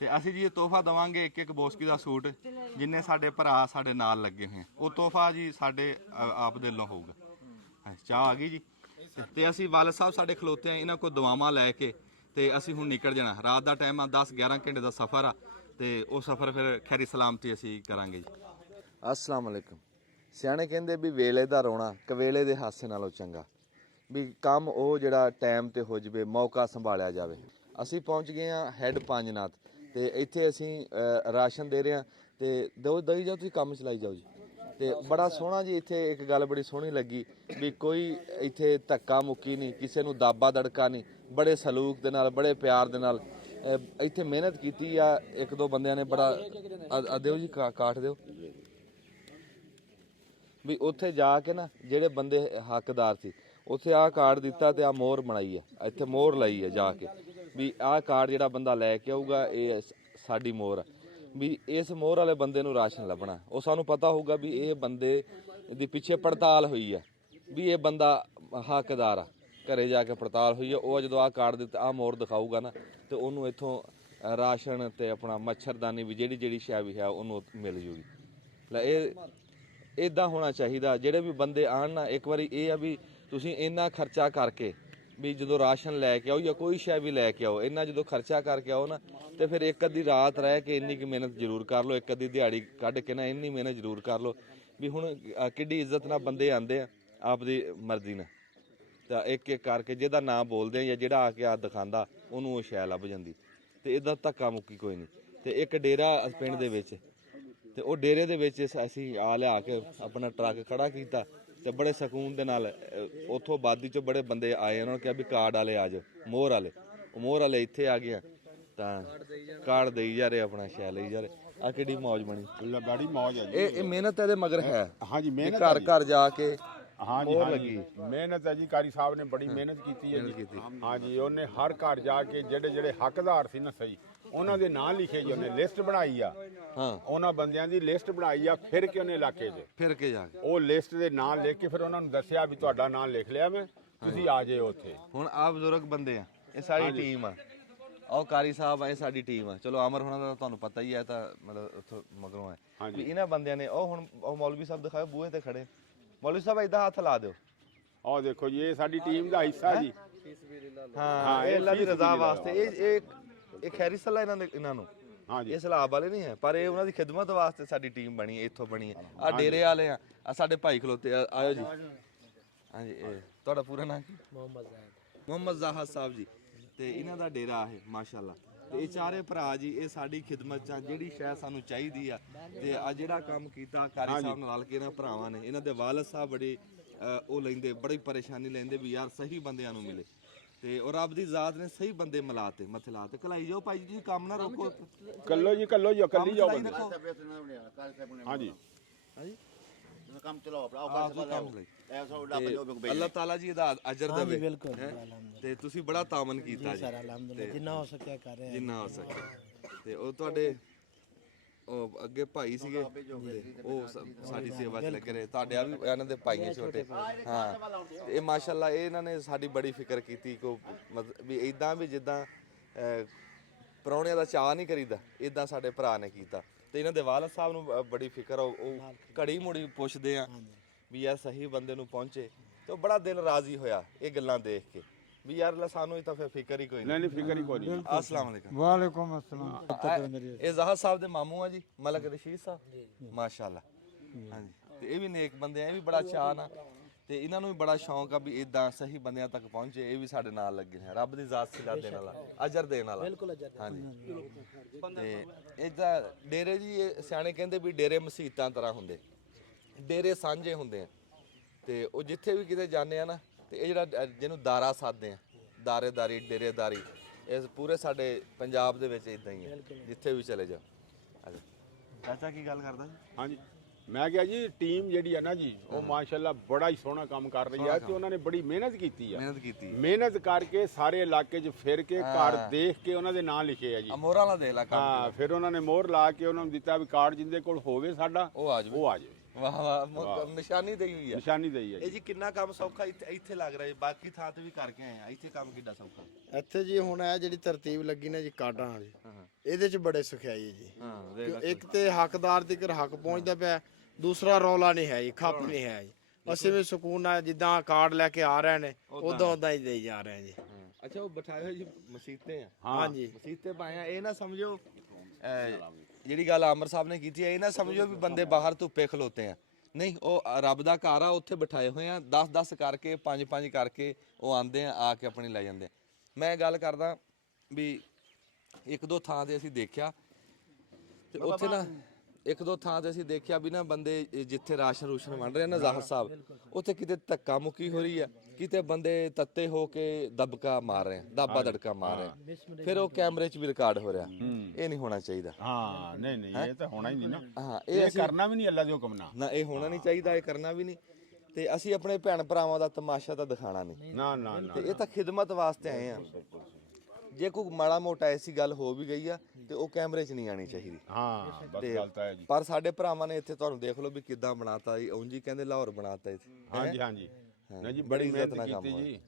ਤੇ ਅਸੀਂ ਜੀ ਇਹ ਤੋਹਫਾ ਦਵਾਂਗੇ, ਇੱਕ ਬੋਸਕੀ ਦਾ ਸੂਟ, ਜਿੰਨੇ ਸਾਡੇ ਭਰਾ ਸਾਡੇ ਨਾਲ ਲੱਗੇ ਹੋਏ ਆ। ਉਹ ਤੋਹਫਾ ਜੀ ਸਾਡੇ ਆਪ ਦੇ ਵੱਲੋਂ ਹੋਊਗਾ। ਚਾਹ ਆ ਗਈ ਜੀ। ਤੇ ਅਸੀਂ ਵਾਲਦ ਸਾਹਿਬ ਸਾਡੇ ਖਲੋਤੇ ਆ, ਇਹਨਾਂ ਕੋਲ ਦੁਆਵਾਂ ਲੈ ਕੇ ਤੇ ਅਸੀਂ ਹੁਣ ਨਿਕਲ ਜਾਣਾ। ਰਾਤ ਦਾ ਟਾਈਮ ਆ, 10-11 ਘੰਟੇ ਦਾ ਸਫ਼ਰ ਆ, ਤੇ ਉਹ ਸਫ਼ਰ ਫਿਰ ਖੈਰੀ ਸਲਾਮਤੀ ਅਸੀਂ ਕਰਾਂਗੇ ਜੀ। ਅਸਲਾਮ ਅਲੈਕੁਮ। ਸਿਆਣੇ ਕਹਿੰਦੇ ਵੀ ਵੇਲੇ ਦਾ ਰੋਣਾ ਕਵੇਲੇ ਦੇ ਹਾਸੇ ਨਾਲੋਂ ਚੰਗਾ। ਵੀ ਕੰਮ ਉਹ ਜਿਹੜਾ ਟਾਈਮ ਤੇ ਹੋ ਜਵੇ, ਮੌਕਾ ਸੰਭਾਲਿਆ ਜਾਵੇ। ਅਸੀਂ ਪਹੁੰਚ ਗਏ ਹਾਂ ਹੈੱਡ ਪੰਜਨਾਥ, ਤੇ ਇੱਥੇ ਅਸੀਂ ਰਾਸ਼ਨ ਦੇ ਰਹੇ ਹਾਂ। ਤੇ ਦਈ ਜਾਓ, ਤੁਸੀਂ ਕੰਮ ਚਲਾਈ ਜਾਓ ਜੀ। ਤੇ ਬੜਾ ਸੋਹਣਾ ਜੀ, ਇੱਥੇ ਇੱਕ ਗੱਲ ਬੜੀ ਸੋਹਣੀ ਲੱਗੀ ਵੀ ਕੋਈ ਇੱਥੇ ਧੱਕਾ ਮੁੱਕੀ ਨਹੀਂ, ਕਿਸੇ ਨੂੰ ਦਾਬਾ ਦੜਕਾ ਨਹੀਂ, ਬੜੇ ਸਲੂਕ ਦੇ ਨਾਲ, ਬੜੇ ਪਿਆਰ ਦੇ ਨਾਲ ਇੱਥੇ ਮਿਹਨਤ ਕੀਤੀ ਆ। ਇੱਕ ਦੋ ਬੰਦਿਆਂ ਨੇ ਬੜਾ ਦਿਓ ਜੀ, ਕਾਟ ਦਿਓ। ਵੀ ਉੱਥੇ ਜਾ ਕੇ ਨਾ ਜਿਹੜੇ ਬੰਦੇ ਹੱਕਦਾਰ ਸੀ, ਉੱਥੇ ਆਹ ਕਾਰਡ ਦਿੱਤਾ ਤੇ ਆਹ ਮੋਹਰ ਬਣਾਈ ਹੈ, ਇੱਥੇ ਮੋਹਰ ਲਾਈ ਹੈ ਜਾ ਕੇ, ਵੀ ਆਹ ਕਾਰਡ ਜਿਹੜਾ ਬੰਦਾ ਲੈ ਕੇ ਆਊਗਾ ਇਹ ਸਾਡੀ ਮੋਹਰ ਆ। ਵੀ ਇਸ ਮੋਹਰ ਵਾਲੇ ਬੰਦੇ ਨੂੰ ਰਾਸ਼ਨ ਲੱਭਣਾ, ਉਹ ਸਾਨੂੰ ਪਤਾ ਹੋਊਗਾ ਵੀ ਇਹ ਬੰਦੇ ਦੀ ਪਿੱਛੇ ਪੜਤਾਲ ਹੋਈ ਹੈ, ਵੀ ਇਹ ਬੰਦਾ ਹੱਕਦਾਰ ਆ। ਘਰੇ ਜਾ ਕੇ ਪੜਤਾਲ ਹੋਈ ਹੈ। ਉਹ ਜਦੋਂ ਆਹ ਕਾਰਡ ਦਿੱਤਾ, ਆਹ ਮੋਹਰ ਦਿਖਾਊਗਾ ਨਾ, ਤੇ ਉਹਨੂੰ ਇੱਥੋਂ ਰਾਸ਼ਨ ਤੇ ਆਪਣਾ ਮੱਛਰਦਾਨੀ ਵੀ ਜਿਹੜੀ ਸ਼ੈ ਵੀ ਹੈ ਉਹਨੂੰ ਮਿਲ ਜੂਗੀ। ਲੈ ਇਹ ਇੱਦਾਂ ਹੋਣਾ ਚਾਹੀਦਾ। ਜਿਹੜੇ ਵੀ ਬੰਦੇ ਆਣ ਨਾ, ਇੱਕ ਵਾਰੀ ਇਹ ਆ ਵੀ ਤੁਸੀਂ ਇੰਨਾ ਖਰਚਾ ਕਰਕੇ ਵੀ ਜਦੋਂ ਰਾਸ਼ਨ ਲੈ ਕੇ ਆਓ ਜਾਂ ਕੋਈ ਸ਼ੈ ਵੀ ਲੈ ਕੇ ਆਓ, ਇੰਨਾ ਜਦੋਂ ਖਰਚਾ ਕਰਕੇ ਆਓ ਨਾ, ਤੇ ਫਿਰ ਇੱਕ ਅੱਧੀ ਰਾਤ ਰਹਿ ਕੇ ਇੰਨੀ ਕੁ ਮਿਹਨਤ ਜ਼ਰੂਰ ਕਰ ਲਓ, ਇੱਕ ਅੱਧੀ ਦਿਹਾੜੀ ਕੱਢ ਕੇ ਨਾ ਇੰਨੀ ਮਿਹਨਤ ਜ਼ਰੂਰ ਕਰ ਲਓ। ਵੀ ਹੁਣ ਕਿੱਡੀ ਇੱਜ਼ਤ ਨਾਲ ਬੰਦੇ ਆਉਂਦੇ ਆ ਆਪਦੀ ਮਰਜ਼ੀ ਨਾਲ। ਤਾਂ ਇੱਕ ਇੱਕ ਕਰਕੇ ਜਿਹਦਾ ਨਾਂ ਬੋਲਦੇ ਆ ਜਾਂ ਜਿਹੜਾ ਆ ਕੇ ਆ ਦਿਖਾਉਂਦਾ ਉਹਨੂੰ ਉਹ ਸ਼ੈ ਲੱਭ ਜਾਂਦੀ। ਤੇ ਇਹਦਾ ਧੱਕਾ ਮੁੱਕੀ ਕੋਈ ਨਹੀਂ। ਤੇ ਇੱਕ ਡੇਰਾ ਪਿੰਡ ਦੇ ਵਿੱਚ, ਤੇ ਉਹ ਡੇਰੇ ਦੇ ਵਿੱਚ ਅਸੀਂ ਆ ਲਿਆ ਕੇ ਆਪਣਾ ਟਰੱਕ ਖੜਾ ਕੀਤਾ ਤੇ ਬੜੇ ਸਕੂਨ ਦੇ ਨਾਲ ਉੱਥੋਂ ਆਬਾਦੀ ਚੋਂ ਬੜੇ ਬੰਦੇ ਆਏ, ਉਹਨਾਂ ਨੂੰ ਕਿਹਾ ਵੀ ਕਾਰਡ ਵਾਲੇ ਆ ਜਾਓ, ਮੋਹਰ ਵਾਲੇ। ਉਹ ਮੋਹਰ ਵਾਲੇ ਇੱਥੇ ਆ ਗਏ ਤਾਂ ਕਾਰਡ ਦੇਈ ਜਾ ਰਹੇ, ਆਪਣਾ ਸ਼ੈ ਲਈ ਜਾ ਰਹੇ। ਆ ਕਿਹੜੀ ਮੌਜ ਬਣੀ, ਬੜੀ ਮੌਜ ਹੈ ਜੀ। ਇਹ ਮਿਹਨਤ ਇਹਦੇ ਮਗਰ ਹੈ। ਹਾਂਜੀ ਮਿਹਨਤ ਘਰ ਘਰ ਜਾ ਕੇ ਹਾਂਜੀ ਹਾਂਜੀ ਮਿਹਨਤ ਹੈ ਜੀ। ਕਾਰੀ ਸਾਹਿਬ ਨੇ ਬੜੀ ਮਿਹਨਤ ਕੀਤੀ ਹੈ ਜੀ। ਹਾਂਜੀ ਉਹਨੇ ਹਰ ਘਰ ਜਾ ਕੇ ਜਿਹੜੇ ਜਿਹੜੇ ਹੱਕਦਾਰ ਸੀ ਨਾ ਸਹੀ, ਉਹਨਾਂ ਦੇ ਨਾਂ ਲਿਖੇ ਜੀ। ਉਹਨੇ ਲਿਸਟ ਬਣਾਈ ਆ, ਹਾਂ ਉਹਨਾਂ ਬੰਦਿਆਂ ਦੀ ਲਿਸਟ ਬਣਾਈ ਆ, ਫਿਰ ਕੇ ਉਹਨੇ ਇਲਾਕੇ 'ਚ ਫਿਰ ਕੇ ਜਾ ਕੇ ਉਹ ਲਿਸਟ ਦੇ ਨਾਂ ਲਿਖ ਕੇ ਫਿਰ ਉਹਨਾਂ ਨੂੰ ਦੱਸਿਆ ਵੀ ਤੁਹਾਡਾ ਨਾਂ ਲਿਖ ਲਿਆ ਮੈਂ, ਤੁਸੀਂ ਆ ਜਾਇਓ ਉੱਥੇ। ਹੁਣ ਆ ਬਜ਼ੁਰਗ ਬੰਦੇ ਆ, ਇਹ ਸਾਡੀ ਟੀਮ ਆ। ਆਹ ਕਾਰੀ ਸਾਹਿਬ ਆ, ਇਹ ਸਾਡੀ ਟੀਮ ਆ। ਚਲੋ ਅਮਰ ਹੋਣਾ ਦਾ ਤੁਹਾਨੂੰ ਪਤਾ ਹੀ ਹੈ, ਤਾਂ ਮਤਲਬ ਉੱਥੋਂ ਮਗਰੋਂ ਹੈ ਵੀ ਇਹਨਾਂ ਬੰਦਿਆਂ ਨੇ ਉਹ ਹੁਣ ਉਹ ਮੌਲਵੀ ਸਾਹਿਬ ਦਿਖਾਓ ਬੂਹੇ ਤੇ ਖੜੇ। ਮੌਲਵੀ ਸਾਹਿਬ ਏਦਾਂ ਹੱਥ ਲਾ ਦਿਓ। ਆਹ ਦੇਖੋ ਜੀ, ਇਹ ਸਾਡੀ ਟੀਮ ਦਾ ਹਿੱਸਾ ਜੀ। ਹਾਂ ਇਹ ਅੱਲਾ ਦੀ ਰਜ਼ਾ ਵਾਸਤੇ ਇਹ ਖੈਰੀ ਸਲਾਹ ਇਹਨਾਂ ਨੂੰ ਹਾਂਜੀ ਇਹ ਸਲਾਬ ਵਾਲੇ ਨਹੀਂ ਹੈ, ਪਰ ਇਹ ਉਹਨਾਂ ਦੀ ਖਿਦਮਤ ਵਾਸਤੇ ਸਾਡੀ ਟੀਮ ਬਣੀ ਹੈ, ਇੱਥੋਂ ਬਣੀ ਹੈ। ਆ ਡੇਰੇ ਵਾਲੇ ਆ ਸਾਡੇ ਭਾਈ ਖਲੋਤੇ ਆਇਓ ਜੀ। ਹਾਂਜੀ ਇਹ ਤੁਹਾਡਾ ਪੂਰਾ ਨਾਮ ਕੀ? ਮੁਹੰਮਦ ਜ਼ਾਹਦ ਸਾਹਿਬ ਜੀ। ਤੇ ਇਹਨਾਂ ਦਾ ਡੇਰਾ ਹੈ ਮਾਸ਼ਾਅੱਲਾ। ਤੇ ਇਹ ਚਾਰੇ ਭਰਾ ਜੀ ਇਹ ਸਾਡੀ ਖਿਦਮਤ ਚ ਜਿਹੜੀ ਸ਼ੈ ਸਾਨੂੰ ਚਾਹੀਦੀ ਆ। ਤੇ ਆ ਜਿਹੜਾ ਕੰਮ ਕੀਤਾ ਕਾਰੀ ਸਾਹਿਬ ਨਾਲ ਰਲ ਕੇ ਇਹਨਾਂ ਭਰਾਵਾਂ ਨੇ, ਇਹਨਾਂ ਦੇ ਵਾਲਦ ਸਾਹਿਬ ਬੜੇ ਉਹ ਲੈਂਦੇ, ਬੜੀ ਪਰੇਸ਼ਾਨੀ ਲੈਂਦੇ ਵੀ ਯਾਰ ਸਹੀ ਬੰਦਿਆਂ ਨੂੰ ਮਿਲੇ। ਤੇ ਉਹ ਰੱਬ ਦੀ ਜ਼ਾਤ ਨੇ ਸਹੀ ਬੰਦੇ ਮਿਲਾਤੇ, ਮੱਥੇ ਲਾਤੇ। ਕਲਾਈ ਜਾਓ ਭਾਈ ਜੀ, ਤੁਸੀਂ ਕੰਮ ਨਾ ਰੋਕੋ। ਕੱਲੋ ਜੀ ਕੱਲੀ ਜਾਓ ਬੰਦੇ। ਹਾਂਜੀ ਹਾਂਜੀ ਕੰਮ ਚਲਾਓ ਆਪਣਾ ਕੰਮ ਲਈ ਐਸਾ ਉੱਡਾ ਬਜੋ ਅੱਲਾਹ ਤਾਲਾ ਜੀ ਇਹਦਾ ਅਜਰ ਦੇਵੇ। ਤੇ ਤੁਸੀਂ ਬੜਾ ਤਾਮਨ ਕੀਤਾ ਜੀ। ਅਲਹਮਦੁਲਿਲਾ ਜਿੰਨਾ ਹੋ ਸਕਿਆ ਕਰ ਰਹੇ ਜਿੰਨਾ ਹੋ ਸਕੇ। ਤੇ ਉਹ ਤੁਹਾਡੇ ਉਹ ਅੱਗੇ ਭਾਈ ਸੀਗੇ ਤੇ ਉਹ ਸਾਡੀ ਸੇਵਾ 'ਚ ਲੱਗੇ ਰਹੇ। ਤੁਹਾਡੇ ਆ ਵੀ ਇਹਨਾਂ ਦੇ ਭਾਈ ਛੋਟੇ। ਹਾਂ ਇਹ ਮਾਸ਼ਾਅੱਲਾ ਇਹਨਾਂ ਨੇ ਸਾਡੀ ਬੜੀ ਫਿਕਰ ਕੀਤੀ। ਕੋ ਮਤਲਬ ਵੀ ਇਦਾਂ ਵੀ ਜਿੱਦਾਂ ਪ੍ਰਾਹੁਣਿਆਂ ਦਾ ਚਾਅ ਨਹੀਂ ਕਰੀਦਾ, ਇਦਾਂ ਸਾਡੇ ਭਰਾ ਨੇ ਕੀਤਾ। ਤੇ ਇਹਨਾਂ ਦੇ ਵਾਲਦ ਸਾਹਿਬ ਨੂੰ ਬੜੀ ਫਿਕਰ, ਉਹ ਘੜੀ ਮੁੜੀ ਪੁੱਛਦੇ ਆ ਵੀ ਯਾਰ ਸਹੀ ਬੰਦੇ ਨੂੰ ਪਹੁੰਚੇ। ਤੇ ਉਹ ਬੜਾ ਦਿਲ ਰਾਜ਼ੀ ਹੋਇਆ ਇਹ ਗੱਲਾਂ ਦੇਖ ਕੇ ਵੀ ਯਾਰ ਸਾਨੂੰ ਤਾਂ ਫਿਰ ਫਿਕਰ ਹੀ ਕੋਈ ਨਹੀਂ। ਨਹੀਂ ਫਿਕਰ ਹੀ ਕੋਈ ਨਹੀਂ। अस्सलाम वालेकुम। ਵਾਲੇਕੁਮ ਅਸਲਾਮ। ਇਹ ਜ਼ਾਹਦ ਸਾਹਿਬ ਦੇ ਮਾਮੂ ਆ ਜੀ, ਮਲਕ ਰਸ਼ੀਦ ਸਾਹਿਬ ਮਾਸ਼ਾਅੱਲਾ। ਹਾਂਜੀ ਤੇ ਇਹ ਵੀ ਨੇਕ ਬੰਦੇ ਆ, ਇਹ ਵੀ ਬੜਾ ਚਾਅ ਨਾ। ਤੇ ਇਹਨਾਂ ਨੂੰ ਵੀ ਬੜਾ ਸ਼ੌਂਕ ਆ ਵੀ ਇਦਾਂ ਸਹੀ ਬੰਦਿਆਂ ਤੱਕ ਪਹੁੰਚੇ। ਇਹ ਵੀ ਸਾਡੇ ਨਾਲ ਲੱਗੇ ਨੇ। ਰੱਬ ਦੀ ਜ਼ਾਤ ਸਿਲਾ ਦੇਣ ਵਾਲਾ, ਅਜਰ ਦੇਣ ਵਾਲਾ। ਬਿਲਕੁਲ ਅਜਰ। ਹਾਂਜੀ ਤੇ ਇਦਾਂ ਡੇਰੇ ਜੀ ਇਹ ਸਿਆਣੇ ਕਹਿੰਦੇ ਵੀ ਡੇਰੇ ਮਸੀਤਾਂ ਤਰ੍ਹਾਂ ਹੁੰਦੇ, ਡੇਰੇ ਸਾਂਝੇ ਹੁੰਦੇ ਆ। ਤੇ ਉਹ ਜਿੱਥੇ ਵੀ ਕਿਤੇ ਜਾਂਦੇ ਆ ਨਾ, ਤੇ ਇਹ ਜਿਹੜਾ ਜਿਹਨੂੰ ਦਾਰਾ ਸਾਧਦੇ ਆ, ਦਾਰੇਦਾਰੀ ਡੇਰੇਦਾਰੀ, ਇਹ ਪੂਰੇ ਸਾਡੇ ਪੰਜਾਬ ਦੇ ਵਿੱਚ ਇਦਾਂ ਹੀ ਹੈ। ਜਿੱਥੇ ਵੀ ਚਲੇ ਜਾਓ। ਚਾਚਾ ਕੀ ਗੱਲ ਕਰਦਾ? ਹਾਂਜੀ ਮੈਂ ਕਿਹਾ ਜੀ ਟੀਮ ਜਿਹੜੀ ਹੈ ਨਾ ਜੀ, ਉਹ ਮਾਸ਼ਾਅੱਲਾ ਬੜਾ ਹੀ ਸੋਹਣਾ ਕੰਮ ਕਰ ਰਹੀ ਹੈ। ਤੇ ਉਹਨਾਂ ਨੇ ਬੜੀ ਮਿਹਨਤ ਕੀਤੀ ਆ। ਮਿਹਨਤ ਕਰਕੇ ਸਾਰੇ ਇਲਾਕੇ 'ਚ ਫਿਰ ਕੇ ਘਰ ਦੇਖ ਕੇ ਉਹਨਾਂ ਦੇ ਨਾਂ ਲਿਖੇ ਆ ਜੀ। ਮੋਹਰਾਂ ਵਾਲਾ ਦੇ ਲਾ ਕੰਮ। ਹਾਂ ਫਿਰ ਉਹਨਾਂ ਨੇ ਮੋਹਰ ਲਾ ਕੇ ਉਹਨਾਂ ਨੂੰ ਦਿੱਤਾ ਵੀ ਕਾਰਡ ਜਿੰਦੇ ਕੋਲ ਹੋਵੇ ਸਾਡਾ ਉਹ ਆ ਜਾਵੇ। ਉਹ ਆ ਜਾਵੇ। ਵਾਹ ਵਾਹ ਨਿਸ਼ਾਨੀ ਦੇਈ ਹੋਈ ਆ। ਨਿਸ਼ਾਨੀ ਦੇਈ ਆ ਇਹ ਜੀ ਕਿੰਨਾ ਕੰਮ ਸੌਖਾ ਇੱਥੇ ਲੱਗ ਰਿਹਾ ਜੀ। ਬਾਕੀ ਥਾਂ ਤੇ ਵੀ ਕਰਕੇ ਆਏ ਆ, ਇੱਥੇ ਕੰਮ ਕਿੱਡਾ ਸੌਖਾ? ਇੱਥੇ ਜੀ ਹੁਣ ਇਹ ਜਿਹੜੀ ਤਰਤੀਬ ਲੱਗੀ ਨਾ ਜੀ ਕਾਰਡਾਂ ਵਾਲੀ, ਇਹਦੇ 'ਚ ਬੜੇ ਸੁਖਿਆਈ ਜੀ। ਇੱਕ ਤੇ ਹੱਕਦਾਰ ਤੀਕਰ ਹੱਕ ਪਹੁੰਚਦਾ ਪਿਆ, ਦੂਸਰਾ ਰੌਲਾ ਨਹੀਂ ਹੈ ਜੀ, ਖੱਪ ਨਹੀਂ ਹੈ ਜੀ। ਅਸੀਂ ਵੀ ਸਕੂਨ ਨਾਲ ਜਿੱਦਾਂ ਕਾਰਡ ਲੈ ਕੇ ਆ ਰਹੇ ਨੇ ਉਦਾਂ ਹੀ ਦੇਈ ਜਾ ਰਹੇ ਜੀ। ਅੱਛਾ ਉਹ ਬਿਠਾਏ ਹੋਏ ਜੀ ਮਸੀਤੇ ਆ। ਹਾਂਜੀ ਮਸੀਤੇ ਪਾਏ ਆ। ਇਹ ਨਾ ਸਮਝੋ ਜਿਹੜੀ ਗੱਲ ਅਮਰ ਸਾਹਿਬ ਨੇ ਕੀਤੀ ਹੈ, ਇਹ ਨਾ ਸਮਝੋ ਵੀ ਬੰਦੇ ਬਾਹਰ ਧੁੱਪੇ ਖਲੋਤੇ ਆ। ਨਹੀਂ, ਉਹ ਰੱਬ ਦਾ ਘਰ ਆ, ਉੱਥੇ ਬਿਠਾਏ ਹੋਏ ਆ। 10-10 ਕਰਕੇ 5-5 ਕਰਕੇ ਉਹ ਆਂਦੇ ਆ ਕੇ ਆਪਣੀ ਲੈ ਜਾਂਦੇ ਆ। ਮੈਂ ਗੱਲ ਕਰਦਾ ਵੀ ਇੱਕ ਦੋ ਥਾਂ ਤੇ ਅਸੀਂ ਦੇਖਿਆ, ਤੇ ਉੱਥੇ ਨਾ ਇੱਕ ਦੋ ਥਾਂ ਤੇ ਅਸੀਂ ਦੇਖਿਆ ਵੀ ਨਾ ਬੰਦੇ ਜਿੱਥੇ ਰਾਸ਼ਨ ਰੂਸ਼ਨ ਵੰਡ ਰਹੇ ਨਾ ਜ਼ਾਹਰ ਸਾਹਿਬ, ਉੱਥੇ ਕਿਤੇ ਧੱਕਾ ਮੁੱਕੀ ਹੋ ਰਹੀ ਆ, ਕਿਤੇ ਬੰਦੇ ਤੱਤੇ ਹੋ ਕੇ ਦਬਕਾ ਮਾਰ ਰਹੇ ਆ, ਦਾਬਾ ਦੜਕਾ ਮਾਰ ਰਹੇ ਆ। ਫਿਰ ਉਹ ਕੈਮਰੇ 'ਚ ਵੀ ਰਿਕਾਰਡ ਹੋ ਰਿਹਾ। ਇਹ ਨਹੀਂ ਹੋਣਾ ਚਾਹੀਦਾ। ਹਾਂ ਨਹੀਂ ਇਹ ਤਾਂ ਹੋਣਾ ਹੀ ਨਹੀਂ ਨਾ। ਹਾਂ ਇਹ ਕਰਨਾ ਵੀ ਨਹੀਂ ਅੱਲਾ ਦੇ ਹੁਕਮ ਨਾਲ। ਨਾ ਇਹ ਹੋਣਾ ਨਹੀਂ ਚਾਹੀਦਾ, ਇਹ ਕਰਨਾ ਵੀ ਨਹੀਂ। ਤੇ ਅਸੀਂ ਆਪਣੇ ਭੈਣ ਭਰਾਵਾਂ ਦਾ ਤਮਾਸ਼ਾ ਤਾਂ ਦਿਖਾਣਾ ਨਹੀਂ। ਨਾ ਨਾ ਨਾ ਤੇ ਇਹ ਤਾਂ ਖਿਦਮਤ ਵਾਸਤੇ ਆਏ ਆ। ਜੇ ਕੋਈ ਮਾੜਾ ਮੋਟਾ ਐਸੀ ਗੱਲ ਹੋ ਵੀ ਗਈ ਆ ਤੇ ਉਹ ਕੈਮਰੇ 'ਚ ਨਹੀਂ ਆਣੀ ਚਾਹੀਦੀ। ਹਾਂ ਬਸ ਗੱਲ ਤਾਂ ਹੈ ਜੀ। ਪਰ ਸਾਡੇ ਭਰਾਵਾਂ ਨੇ ਇੱਥੇ ਤੁਹਾਨੂੰ ਦੇਖ ਲਓ ਵੀ ਕਿੱਦਾਂ ਬਣਾਤਾ ਜੀ। ਉਂਝ ਹੀ ਕਹਿੰਦੇ ਲਾਹੌਰ ਬਣਾਤਾ ਇੱਥੇ। ਹਾਂਜੀ ਹਾਂਜੀ ਨਹੀਂ ਜੀ ਬੜੀ ਮਿਹਨਤ ਕੀਤੀ ਜੀ।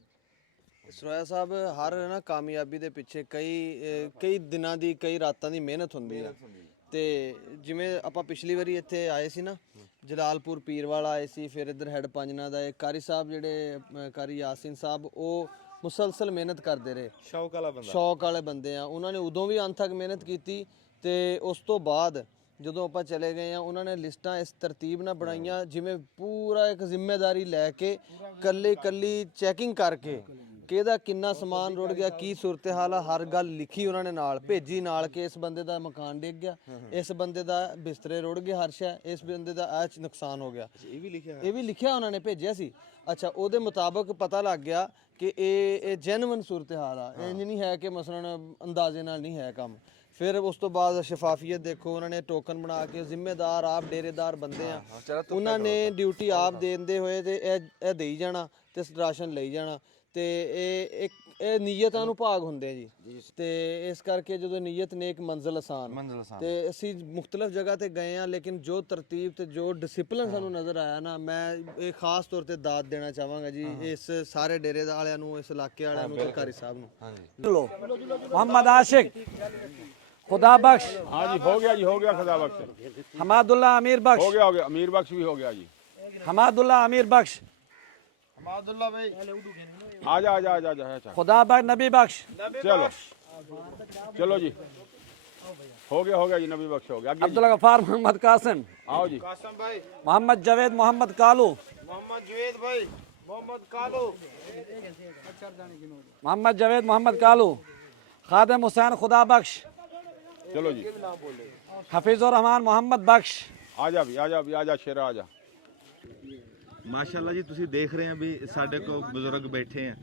ਸਰੋਇਆ ਸਾਹਿਬ ਹਰ ਨਾ ਕਾਮਯਾਬੀ ਦੇ ਪਿੱਛੇ ਕਈ ਦਿਨਾਂ ਦੀ ਕਈ ਰਾਤਾਂ ਦੀ ਮਿਹਨਤ ਹੁੰਦੀ ਹੈ। ਤੇ ਜਿਵੇਂ ਆਪਾਂ ਪਿਛਲੀ ਵਾਰੀ ਇੱਥੇ ਆਏ ਸੀ ਨਾ, ਜਲਾਲਪੁਰ ਪੀਰਵਾਲਾ ਆਏ ਸੀ, ਫਿਰ ਇੱਧਰ ਹੈਡ ਪੰਜਨਾ ਦਾ ਕਾਰੀ ਸਾਹਿਬ ਜਿਹੜੇ ਕਾਰੀ ਯਾਸੀਨ ਸਾਹਿਬ, ਉਹ ਮੁਸਲਸਲ ਮਿਹਨਤ ਕਰਦੇ ਰਹੇ। ਸ਼ੌਕ ਵਾਲਾ ਬੰਦਾ, ਸ਼ੌਕ ਵਾਲੇ ਬੰਦੇ ਆ। ਉਹਨਾਂ ਨੇ ਉਦੋਂ ਵੀ ਅੰਤ ਤੱਕ ਮਿਹਨਤ ਕੀਤੀ। ਤੇ ਉਸ ਤੋਂ ਬਾਅਦ ਜਦੋਂ ਆਪਾਂ ਚਲੇ ਗਏ ਆ ਉਹਨਾਂ ਨੇ ਲਿਸਟਾਂ ਇਸ ਤਰਤੀਬ ਨਾਲ ਬਣਾਈਆਂ ਜਿਵੇਂ ਪੂਰਾ ਇੱਕ ਜ਼ਿੰਮੇਵਾਰੀ ਲੈ ਕੇ ਕੱਲੀ ਚੈਕਿੰਗ ਕਰਕੇ ਕਿਹਦਾ ਕਿੰਨਾ ਸਮਾਨ ਰੁੜ ਗਿਆ, ਕੀ ਸੂਰਤ-ਹਾਲ ਆ, ਹਰ ਗੱਲ ਲਿਖੀ ਉਹਨਾਂ ਨੇ ਨਾਲ ਭੇਜੀ ਨਾਲ ਕਿ ਇਸ ਬੰਦੇ ਦਾ ਮਕਾਨ ਡਿੱਗ ਗਿਆ, ਇਸ ਬੰਦੇ ਦਾ ਬਿਸਤਰੇ ਰੁੜ ਗਏ, ਹਰ ਸ਼ੈ, ਇਸ ਬੰਦੇ ਦਾ ਇਹ ਨੁਕਸਾਨ ਹੋ ਗਿਆ। ਇਹ ਵੀ ਲਿਖਿਆ ਉਹਨਾਂ ਨੇ ਭੇਜਿਆ ਸੀ। ਅੱਛਾ, ਉਹਦੇ ਮੁਤਾਬਕ ਪਤਾ ਲੱਗ ਗਿਆ ਕਿ ਇਹ ਜੈਨੂਇਨ ਸੂਰਤ-ਹਾਲ ਆ, ਇੰਜ ਨਹੀਂ ਹੈ ਕਿ ਮਸਲਨ ਅੰਦਾਜ਼ੇ ਨਾਲ ਨਹੀਂ ਹੈ ਕੰਮ। ਫਿਰ ਉਸ ਤੋਂ ਬਾਅਦ ਸ਼ਫਾਫੀਅਤ ਦੇਖੋ, ਉਹਨਾਂ ਨੇ ਟੋਕਨ ਬਣਾ ਕੇ, ਜ਼ਿੰਮੇਦਾਰ ਆਪ ਡੇਰੇਦਾਰ ਬੰਦੇ ਆ, ਉਹਨਾਂ ਨੇ ਡਿਊਟੀ ਆਪ ਦੇਂਦੇ ਹੋਏ ਤੇ ਇਹ ਦੇਈ ਜਾਣਾ ਤੇ ਰਾਸ਼ਨ ਲਈ ਜਾਣਾ। ਤੇ ਇਹ ਨੀਅਤਾਂ ਨੂੰ ਭਾਗ ਹੁੰਦੇ ਜੀ। ਤੇ ਇਸ ਕਰਕੇ ਜਦੋਂ ਨੀਅਤ ਨੇਕ ਮੰਜ਼ਿਲ ਆਸਾਨ, ਤੇ ਅਸੀਂ ਮੁਖਤਲਿਫ ਜਗ੍ਹਾ ਤੇ ਗਏ ਆ, ਲੇਕਿਨ ਜੋ ਤਰਤੀਬ ਤੇ ਜੋ ਡਿਸਪਲਿਨ ਸਾਨੂੰ ਨਜ਼ਰ ਆਇਆ ਨਾ, ਮੈਂ ਇਹ ਖਾਸ ਤੌਰ ਤੇ ਦਾਦ ਦੇਣਾ ਚਾਹਾਂਗਾ ਜੀ ਇਸ ਸਾਰੇ ਡੇਰੇ ਵਾਲਿਆਂ ਨੂੰ, ਇਸ ਇਲਾਕੇ ਵਾਲਿਆਂ ਨੂੰ ਤੇ ਕਾਰੀ ਸਾਹਿਬ ਨੂੰ। मोहम्मद आशिक, खुदा बख्श, हाँ जी, हो गया खुदा बख्श, हमादुल्लाह अमीर बख्श, हो गया अमीर बख्श भी हो गया जी। हमादुल्लाह अमीर बख्श, हमादुल्लाह भाई आजा। खुदा बख्श, नबी बख्श, चलो जी, हो गया जी, नबी बख्श हो गया। अब्दुल गफ्फार मोहम्मद कासिम, आओ जी। कासम भाई, मोहम्मद जवेद मोहम्मद कालू, मोहम्मद जुवेद भाई, मोहम्मद कालू, मोहम्मद जवेद मोहम्मद कालू, खादिम हुसैन खुदा बख्श, चलो जी, हफीजुर रहमान मोहम्मद बख्श। आजा शेरा आजा। ਮਾਸ਼ਾਅੱਲਾ ਜੀ, ਤੁਸੀਂ ਦੇਖ ਰਹੇ ਆ ਵੀ ਸਾਡੇ ਕੋਲ ਬਜ਼ੁਰਗ ਬੈਠੇ ਆ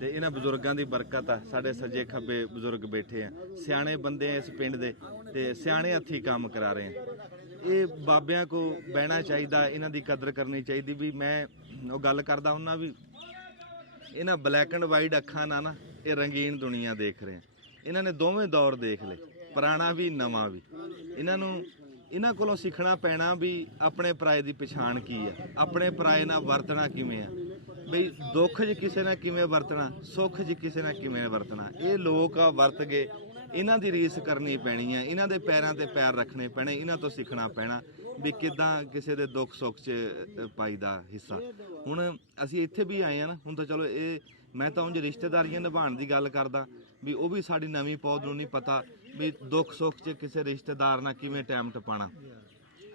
ਤੇ ਇਹਨਾਂ ਬਜ਼ੁਰਗਾਂ ਦੀ ਬਰਕਤ ਆ, ਸਾਡੇ ਸੱਜੇ ਖੱਬੇ ਬਜ਼ੁਰਗ ਬੈਠੇ ਆ, ਸਿਆਣੇ ਬੰਦੇ ਆ ਇਸ ਪਿੰਡ ਦੇ ਤੇ ਸਿਆਣੇ ਹੱਥੀਂ ਕੰਮ ਕਰਾ ਰਹੇ ਆ। ਇਹ ਬਾਬਿਆਂ ਕੋ ਬਹਿਣਾ ਚਾਹੀਦਾ, ਇਹਨਾਂ ਦੀ ਕਦਰ ਕਰਨੀ ਚਾਹੀਦੀ। ਵੀ ਮੈਂ ਉਹ ਗੱਲ ਕਰਦਾ ਹੁੰਦਾ ਵੀ ਇਹਨਾਂ ਬਲੈਕ ਐਂਡ ਵਾਈਟ ਅੱਖਾਂ ਨਾਲ ਨਾ ਇਹ ਰੰਗੀਨ ਦੁਨੀਆ ਦੇਖ ਰਹੇ ਆ। ਇਹਨਾਂ ਨੇ ਦੋਵੇਂ ਦੌਰ ਦੇਖ ਲਏ, ਪੁਰਾਣਾ ਵੀ ਨਵਾਂ ਵੀ। ਇਹਨਾਂ ਕੋਲੋਂ ਸਿੱਖਣਾ ਪੈਣਾ ਵੀ ਆਪਣੇ ਪਰਾਏ ਦੀ ਪਛਾਣ ਕੀ ਆ, ਆਪਣੇ ਪਰਾਏ ਨਾਲ ਵਰਤਣਾ ਕਿਵੇਂ ਆ, ਬਈ ਦੁੱਖ 'ਚ ਕਿਸੇ ਨਾਲ ਕਿਵੇਂ ਵਰਤਣਾ, ਸੁੱਖ 'ਚ ਕਿਸੇ ਨਾਲ ਕਿਵੇਂ ਵਰਤਣਾ। ਇਹ ਲੋਕ ਆ ਵਰਤ ਗਏ, ਇਹਨਾਂ ਦੀ ਰੀਸ ਕਰਨੀ ਪੈਣੀ ਆ, ਇਹਨਾਂ ਦੇ ਪੈਰਾਂ ਤੇ ਪੈਰ ਰੱਖਣੇ ਪੈਣੇ, ਇਹਨਾਂ ਤੋਂ ਸਿੱਖਣਾ ਪੈਣਾ ਵੀ ਕਿੱਦਾਂ ਕਿਸੇ ਦੇ ਦੁੱਖ ਸੁੱਖ 'ਚ ਪਾਈਦਾ ਹਿੱਸਾ। ਹੁਣ ਅਸੀਂ ਇੱਥੇ ਵੀ ਆਏ ਆ ਨਾ, ਹੁਣ ਤਾਂ ਚਲੋ ਇਹ ਮੈਂ ਤਾਂ ਉਂਝ ਰਿਸ਼ਤੇਦਾਰੀਆਂ ਨਿਭਾਉਣ ਦੀ ਗੱਲ ਕਰਦਾ ਵੀ ਉਹ ਵੀ ਸਾਡੀ ਨਵੀਂ ਪੌਦ ਨੂੰ ਨਹੀਂ ਪਤਾ ਵੀ ਦੁੱਖ ਸੁੱਖ 'ਚ ਕਿਸੇ ਰਿਸ਼ਤੇਦਾਰ ਨਾਲ ਕਿਵੇਂ ਟਾਈਮ ਟਪਾਉਣਾ।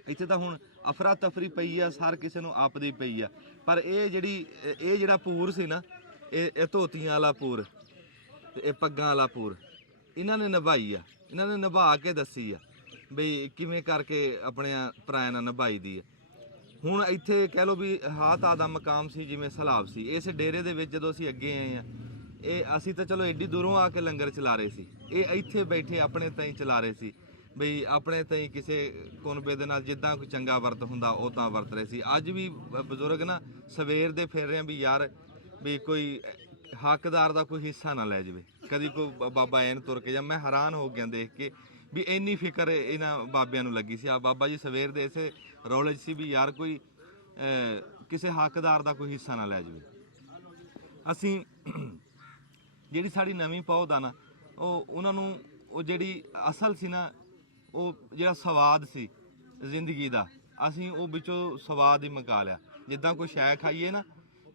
ਇੱਥੇ ਤਾਂ ਹੁਣ ਅਫਰਾ ਤਫਰੀ ਪਈ ਆ, ਹਰ ਕਿਸੇ ਨੂੰ ਆਪਦੀ ਪਈ ਆ। ਪਰ ਇਹ ਜਿਹੜਾ ਪੂਰ ਸੀ ਨਾ, ਇਹ ਧੋਤੀਆਂ ਵਾਲਾ ਪੂਰ ਤੇ ਇਹ ਪੱਗਾਂ ਵਾਲਾ ਪੂਰ ਇਹਨਾਂ ਨੇ ਨਿਭਾਈ ਆ, ਇਹਨਾਂ ਨੇ ਨਿਭਾ ਕੇ ਦੱਸੀ ਆ ਬਈ ਕਿਵੇਂ ਕਰਕੇ ਆਪਣੇ ਭਰਾਇਆਂ ਨਾਲ ਨਿਭਾਈ ਦੀ ਆ। ਹੁਣ ਇੱਥੇ ਕਹਿ ਲਓ ਵੀ ਹਾਤਾ ਦਾ ਮਕਾਮ ਸੀ, ਜਿਵੇਂ ਸਲਾਬ ਸੀ। ਇਸ ਡੇਰੇ ਦੇ ਵਿੱਚ ਜਦੋਂ ਅਸੀਂ ਅੱਗੇ ਆਏ ਆ, ਇਹ ਅਸੀਂ ਤਾਂ ਚਲੋ ਐਡੀ ਦੂਰੋਂ ਆ ਕੇ ਲੰਗਰ ਚਲਾ ਰਹੇ ਸੀ, ਇਹ ਇੱਥੇ ਬੈਠੇ ਆਪਣੇ ਤਾਈਂ ਚਲਾ ਰਹੇ ਸੀ ਬਈ ਆਪਣੇ ਤਾਈਂ ਕਿਸੇ ਕੁਨਬੇ ਦੇ ਨਾਲ ਜਿੱਦਾਂ ਕੋਈ ਚੰਗਾ ਵਰਤ ਹੁੰਦਾ ਉਹ ਤਾਂ ਵਰਤ ਰਹੇ ਸੀ। ਅੱਜ ਵੀ ਬਜ਼ੁਰਗ ਨਾ ਸਵੇਰ ਦੇ ਫਿਰ ਰਹੇ ਆ ਵੀ ਯਾਰ ਵੀ ਕੋਈ ਹੱਕਦਾਰ ਦਾ ਕੋਈ ਹਿੱਸਾ ਨਾ ਲੈ ਜਾਵੇ, ਕਦੀ ਕੋਈ ਬਾਬਾ ਐਨ ਤੁਰ ਕੇ ਜਾ। ਮੈਂ ਹੈਰਾਨ ਹੋ ਗਿਆ ਦੇਖ ਕੇ ਵੀ ਇੰਨੀ ਫਿਕਰ ਇਹਨਾਂ ਬਾਬਿਆਂ ਨੂੰ ਲੱਗੀ ਸੀ। ਆ ਬਾਬਾ ਜੀ ਸਵੇਰ ਦੇ ਇਸੇ ਰੌਲੇ 'ਚ ਸੀ ਵੀ ਯਾਰ ਕੋਈ ਕਿਸੇ ਹੱਕਦਾਰ ਦਾ ਕੋਈ ਹਿੱਸਾ ਨਾ ਲੈ ਜਾਵੇ। ਅਸੀਂ ਜਿਹੜੀ ਸਾਡੀ ਨਵੀਂ ਪੌਦ ਆ ਨਾ, ਉਹਨਾਂ ਨੂੰ ਉਹ ਜਿਹੜੀ ਅਸਲ ਸੀ ਨਾ, ਉਹ ਜਿਹੜਾ ਸਵਾਦ ਸੀ ਜ਼ਿੰਦਗੀ ਦਾ, ਅਸੀਂ ਉਹ ਵਿੱਚੋਂ ਸਵਾਦ ਹੀ ਮੁਕਾ ਲਿਆ। ਜਿੱਦਾਂ ਕੋਈ ਸ਼ੈ ਖਾਈਏ ਨਾ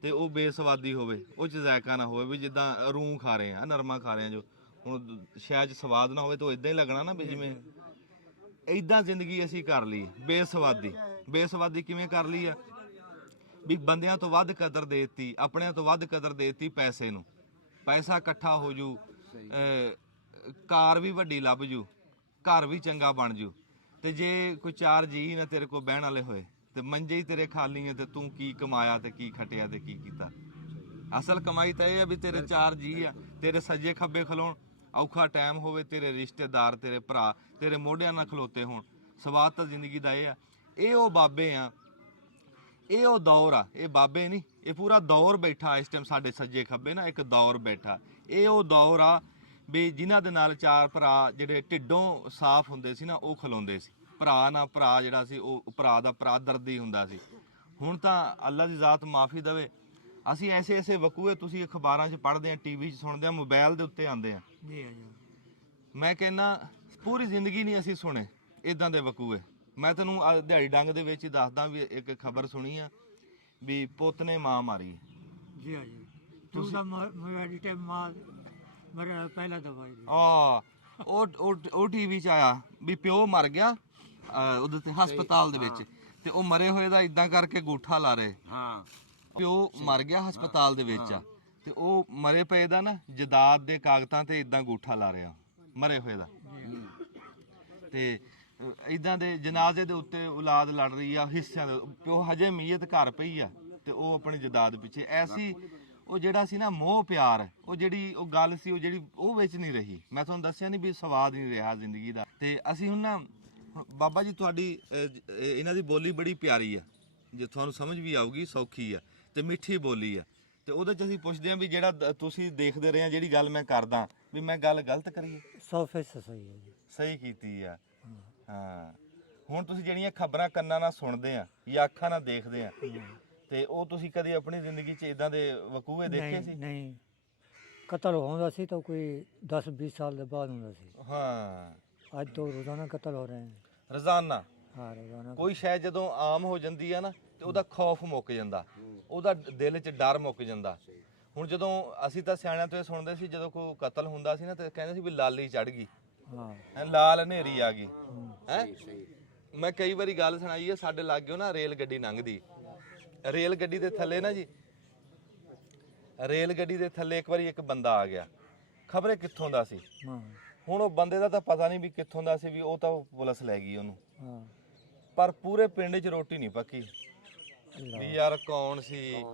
ਤੇ ਉਹ ਬੇਸਵਾਦੀ ਹੋਵੇ, ਉਹ 'ਚ ਜ਼ਾਇਕਾ ਨਾ ਹੋਵੇ, ਵੀ ਜਿੱਦਾਂ ਰੂਹ ਖਾ ਰਹੇ ਆ, ਨਰਮਾ ਖਾ ਰਹੇ ਆ, ਜੋ ਹੁਣ ਸ਼ਾਇਦ ਸਵਾਦ ਨਾ ਹੋਵੇ ਤਾਂ ਇਦਾਂ ਹੀ ਲੱਗਣਾ ਨਾ ਵੀ ਜਿਵੇਂ ਇਦਾਂ ਜ਼ਿੰਦਗੀ ਅਸੀਂ ਕਰ ਲਈ ਬੇਸਵਾਦੀ ਕਿਵੇਂ ਕਰ ਲਈ ਆ ਵੀ ਬੰਦਿਆਂ ਤੋਂ ਵੱਧ ਕਦਰ ਦੇ ਦਿੱਤੀ, ਆਪਣਿਆਂ ਤੋਂ ਵੱਧ ਕਦਰ ਦੇ ਦਿੱਤੀ ਪੈਸੇ ਨੂੰ। ਪੈਸਾ ਇਕੱਠਾ ਹੋ ਜੂ, ਕਾਰ ਵੀ ਵੱਡੀ ਲੱਭ ਜੂ, ਘਰ ਵੀ ਚੰਗਾ ਬਣ ਜੂ, ਤੇ ਜੇ ਕੋਈ ਚਾਰ ਜੀ ਨਾ ਤੇਰੇ ਕੋਲ ਬਹਿਣ ਵਾਲੇ ਹੋਏ ਤੇ ਮੰਜੇ ਹੀ ਤੇਰੇ ਖਾਲੀ ਆ ਤੇ ਤੂੰ ਕੀ ਕਮਾਇਆ ਤੇ ਕੀ ਖਟਿਆ ਤੇ ਕੀ ਕੀਤਾ। ਅਸਲ ਕਮਾਈ ਤਾਂ ਇਹ ਆ ਵੀ ਤੇਰੇ ਚਾਰ ਜੀ ਆ, ਤੇਰੇ ਸੱਜੇ ਖੱਬੇ ਖਲੋਣ, ਔਖਾ ਟਾਈਮ ਹੋਵੇ ਤੇਰੇ ਰਿਸ਼ਤੇਦਾਰ ਤੇਰੇ ਭਰਾ ਤੇਰੇ ਮੋਢਿਆਂ ਨਾਲ ਖਲੋਤੇ ਹੋਣ। ਸਵਾਦ ਤਾਂ ਜ਼ਿੰਦਗੀ ਦਾ ਇਹ ਆ। ਇਹ ਉਹ ਬਾਬੇ ਆ, ਇਹ ਉਹ ਦੌਰ ਆ। ਇਹ ਬਾਬੇ ਨਹੀਂ, ਇਹ ਪੂਰਾ ਦੌਰ ਬੈਠਾ ਇਸ ਟਾਈਮ ਸਾਡੇ ਸੱਜੇ ਖੱਬੇ ਨਾ, ਇੱਕ ਦੌਰ ਬੈਠਾ। ਇਹ ਉਹ ਦੌਰ ਆ ਵੀ ਜਿਨ੍ਹਾਂ ਦੇ ਨਾਲ ਚਾਰ ਭਰਾ ਜਿਹੜੇ ਢਿੱਡੋਂ ਸਾਫ਼ ਹੁੰਦੇ ਸੀ ਨਾ, ਉਹ ਖਲੋਂਦੇ ਸੀ। ਭਰਾ ਨਾ ਭਰਾ ਜਿਹੜਾ ਸੀ ਉਹ ਭਰਾ ਦਾ ਭਰਾ ਦਰਦੀ ਹੁੰਦਾ ਸੀ। ਹੁਣ ਤਾਂ ਅੱਲਾ ਦੀ ਜ਼ਾਤ ਮਾਫੀ ਦੇਵੇ, ਅਸੀਂ ਐਸੇ ਵਕੂਏ ਤੁਸੀਂ ਅਖਬਾਰਾਂ 'ਚ ਪੜ੍ਹਦੇ ਆ, ਟੀਵੀ 'ਚ ਸੁਣਦੇ ਆ, ਮੋਬਾਈਲ ਦੇ ਉੱਤੇ ਆਉਂਦੇ ਆ। ਮੈਂ ਕਹਿੰਦਾ ਪੂਰੀ ਜ਼ਿੰਦਗੀ ਨਹੀਂ ਅਸੀਂ ਸੁਣੇ ਇਦਾਂ ਦੇ ਵਕੂਏ। ਮੈਂ ਤੈਨੂੰ ਦਿਹਾੜੀ ਡੰਗ ਦੇ ਵਿੱਚ ਹੀ ਦੱਸਦਾ ਵੀ ਇੱਕ ਖਬਰ ਸੁਣੀ ਆ ਵੀ ਪੁੱਤ ਨੇ ਮਾਂ ਮਾਰੀ। ਜੀ ਹਾਂ ਜੀ, ਤੁਸੀਂ ਮੇਰੀ ਟਾਈਮ ਮਾਂ ਮੇਰਾ ਪਹਿਲਾ ਦਵਾਈ ਉਹ ਟੀਵੀ 'ਚ ਆਇਆ ਵੀ ਪਿਓ ਮਰ ਗਿਆ ਉਹਦੇ ਤੇ ਹਸਪਤਾਲ ਦੇ ਵਿੱਚ, ਤੇ ਉਹ ਮਰੇ ਹੋਏ ਦਾ ਇਦਾਂ ਕਰਕੇ ਗੂਠਾ ਲਾ ਰਹੇ। ਹਾਂ ਪਿਓ ਮਰ ਗਿਆ ਹਸਪਤਾਲ ਦੇ ਵਿੱਚ ਆ, ਤੇ ਉਹ ਮਰੇ ਪਏ ਦਾ ਨਾ ਜਦਾਦ ਦੇ ਕਾਗਜ਼ਾਂ ਤੇ ਇਦਾਂ ਗੂਠਾ ਲਾ ਰਿਹਾ ਮਰੇ ਹੋਏ ਦਾ। ਤੇ ਇਦਾਂ ਦੇ ਜਨਾਜ਼ੇ ਦੇ ਉੱਤੇ ਔਲਾਦ ਲੜ ਰਹੀ ਆ ਹਿੱਸਿਆਂ ਦੇ, ਪਿਓ ਹਜੇ ਮੀਅਤ ਘਰ ਪਈ ਆ ਤੇ ਉਹ ਆਪਣੀ ਜਦਾਦ ਪਿੱਛੇ। ਐਸੀ ਉਹ ਜਿਹੜਾ ਸੀ ਨਾ ਮੋਹ ਪਿਆਰ, ਉਹ ਜਿਹੜੀ ਉਹ ਗੱਲ ਸੀ, ਉਹ ਜਿਹੜੀ ਉਹ ਵਿੱਚ ਨਹੀਂ ਰਹੀ। ਮੈਂ ਤੁਹਾਨੂੰ ਦੱਸਿਆ ਨਹੀਂ ਵੀ ਸਵਾਦ ਨਹੀਂ ਰਿਹਾ ਜ਼ਿੰਦਗੀ ਦਾ। ਤੇ ਅਸੀਂ ਹੁਣ ਨਾ ਬਾਬਾ ਜੀ ਤੁਹਾਡੀ ਇਹਨਾਂ ਦੀ ਬੋਲੀ ਬੜੀ ਪਿਆਰੀ ਆ, ਜੇ ਤੁਹਾਨੂੰ ਸਮਝ ਵੀ ਆਊਗੀ, ਸੌਖੀ ਆ ਤੇ ਮਿੱਠੀ ਬੋਲੀ ਆ। ਤੇ ਉਹਦੇ ਚ ਅਸੀਂ ਪੁੱਛਦੇ ਹਾਂ ਵੀ ਜਿਹੜਾ ਤੁਸੀਂ ਦੇਖਦੇ ਰਹੇ ਆ, ਜਿਹੜੀ ਗੱਲ ਮੈਂ ਕਰਦਾ ਵੀ ਮੈਂ ਗੱਲ ਗਲਤ ਕਰੀਏ? 100% ਸਹੀ ਹੈ ਜੀ। ਸਹੀ ਕੀਤੀ ਆ। ਹਾਂ ਹੁਣ ਤੁਸੀਂ ਜਿਹੜੀਆਂ ਖਬਰਾਂ ਕੰਨਾਂ ਨਾਲ ਸੁਣਦੇ ਆ ਜਾਂ ਅੱਖਾਂ ਨਾਲ ਦੇਖਦੇ ਆ, ਤੇ ਉਹ ਤੁਸੀਂ ਕਦੀ ਆਪਣੀ ਜ਼ਿੰਦਗੀ 'ਚ ਇਦਾਂ ਦੇ ਵਕੂਏ ਦੇਖੇ ਸੀ? ਨਹੀਂ, ਕਤਲ ਹੁੰਦਾ ਸੀ ਤਾਂ ਕੋਈ 10-20 ਸਾਲ ਦੇ ਬਾਅਦ ਹੁੰਦਾ ਸੀ। ਹਾਂ ਅੱਜ ਤੋਂ ਰੋਜ਼ਾਨਾ ਕਤਲ ਹੋ ਰਹੇ ਹਨ। ਰੋਜ਼ਾਨਾ ਹਾਂ ਰੋਜ਼ਾਨਾ। ਕੋਈ ਸ਼ਾਇਦ ਜਦੋਂ ਆਮ ਹੋ ਜਾਂਦੀ ਆ ਨਾ ਤੇ ਉਹਦਾ ਖੌਫ ਮੁੱਕ ਜਾਂਦਾ, ਉਹਦਾ ਦਿਲ 'ਚ ਡਰ ਮੁੱਕ ਜਾਂਦਾ। ਹੁਣ ਜਦੋਂ ਅਸੀਂ ਤਾਂ ਸਿਆਣਿਆਂ ਤੋਂ ਇਹ ਸੁਣਦੇ ਸੀ, ਜਦੋਂ ਕੋਈ ਕਤਲ ਹੁੰਦਾ ਸੀ ਨਾ ਤੇ ਕਹਿੰਦੇ ਸੀ ਵੀ ਲਾਲੀ ਚੜ ਗਈ, ਹਾਂ ਲਾਲ ਹਨੇਰੀ ਆ ਗਈ ਹੈ। ਮੈਂ ਕਈ ਵਾਰੀ ਗੱਲ ਸੁਣਾਈ ਹੈ, ਸਾਡੇ ਲਾਗਿਓ ਨਾ ਰੇਲ ਗੱਡੀ ਲੰਘਦੀ, ਰੇਲ ਗੱਡੀ ਦੇ ਥੱਲੇ ਨਾ ਜੀ, ਰੇਲ ਗੱਡੀ ਦੇ ਥੱਲੇ ਇੱਕ ਵਾਰੀ ਇੱਕ ਬੰਦਾ ਆ ਗਿਆ, ਖਬਰੇ ਕਿੱਥੋਂ ਦਾ ਸੀ। ਹੁਣ ਉਹ ਬੰਦੇ ਦਾ ਤਾਂ ਪਤਾ ਨਹੀਂ ਵੀ ਕਿੱਥੋਂ ਦਾ ਸੀ, ਵੀ ਉਹ ਤਾਂ ਪੁਲਿਸ ਲੈ ਗਈ ਉਹਨੂੰ। ਪਰ ਪੂਰੇ ਪਿੰਡ 'ਚ ਰੋਟੀ ਨਹੀਂ ਪੱਕੀ ਵੀ ਯਾਰ ਕੌਣ ਸੀ,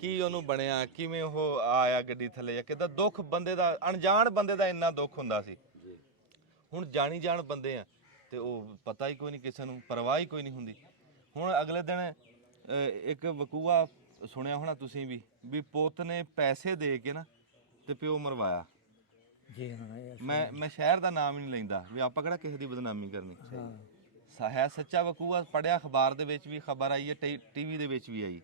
ਕੀ ਉਹਨੂੰ ਬਣਿਆ, ਕਿਵੇਂ ਉਹ ਆਇਆ ਗੱਡੀ ਥੱਲੇ, ਜਾਂ ਕਿੱਦਾਂ। ਦੁੱਖ ਬੰਦੇ ਦਾ, ਅਣਜਾਣ ਬੰਦੇ ਦਾ ਇੰਨਾ ਦੁੱਖ ਹੁੰਦਾ ਸੀ। ਹੁਣ ਜਾਣੀ ਜਾਣ ਬੰਦੇ ਆ ਤੇ ਉਹ ਪਤਾ ਹੀ ਕੋਈ ਨਹੀਂ, ਕਿਸੇ ਨੂੰ ਪਰਵਾਹ ਹੀ ਕੋਈ ਨਹੀਂ ਹੁੰਦੀ। ਹੁਣ ਅਗਲੇ ਦਿਨ ਇੱਕ ਵਕੂਆ ਸੁਣਿਆ ਹੋਣਾ ਤੁਸੀਂ ਵੀ ਪੁੱਤ ਨੇ ਪੈਸੇ ਦੇ ਕੇ ਨਾ ਤੇ ਪਿਓ ਮਰਵਾਇਆ। ਜੀ ਹਾਂ। ਮੈਂ ਸ਼ਹਿਰ ਦਾ ਨਾਮ ਹੀ ਨਹੀਂ ਲੈਂਦਾ ਵੀ ਆਪਾਂ ਕਿਹੜਾ ਕਿਸੇ ਦੀ ਬਦਨਾਮੀ ਕਰਨੀ। ਹੈ ਸੱਚਾ ਵਕੂਆ, ਪੜਿਆ ਅਖਬਾਰ ਦੇ ਵਿੱਚ ਵੀ ਖਬਰ ਆਈ ਹੈ, ਟੀਵੀ ਦੇ ਵਿੱਚ ਵੀ ਆਈ।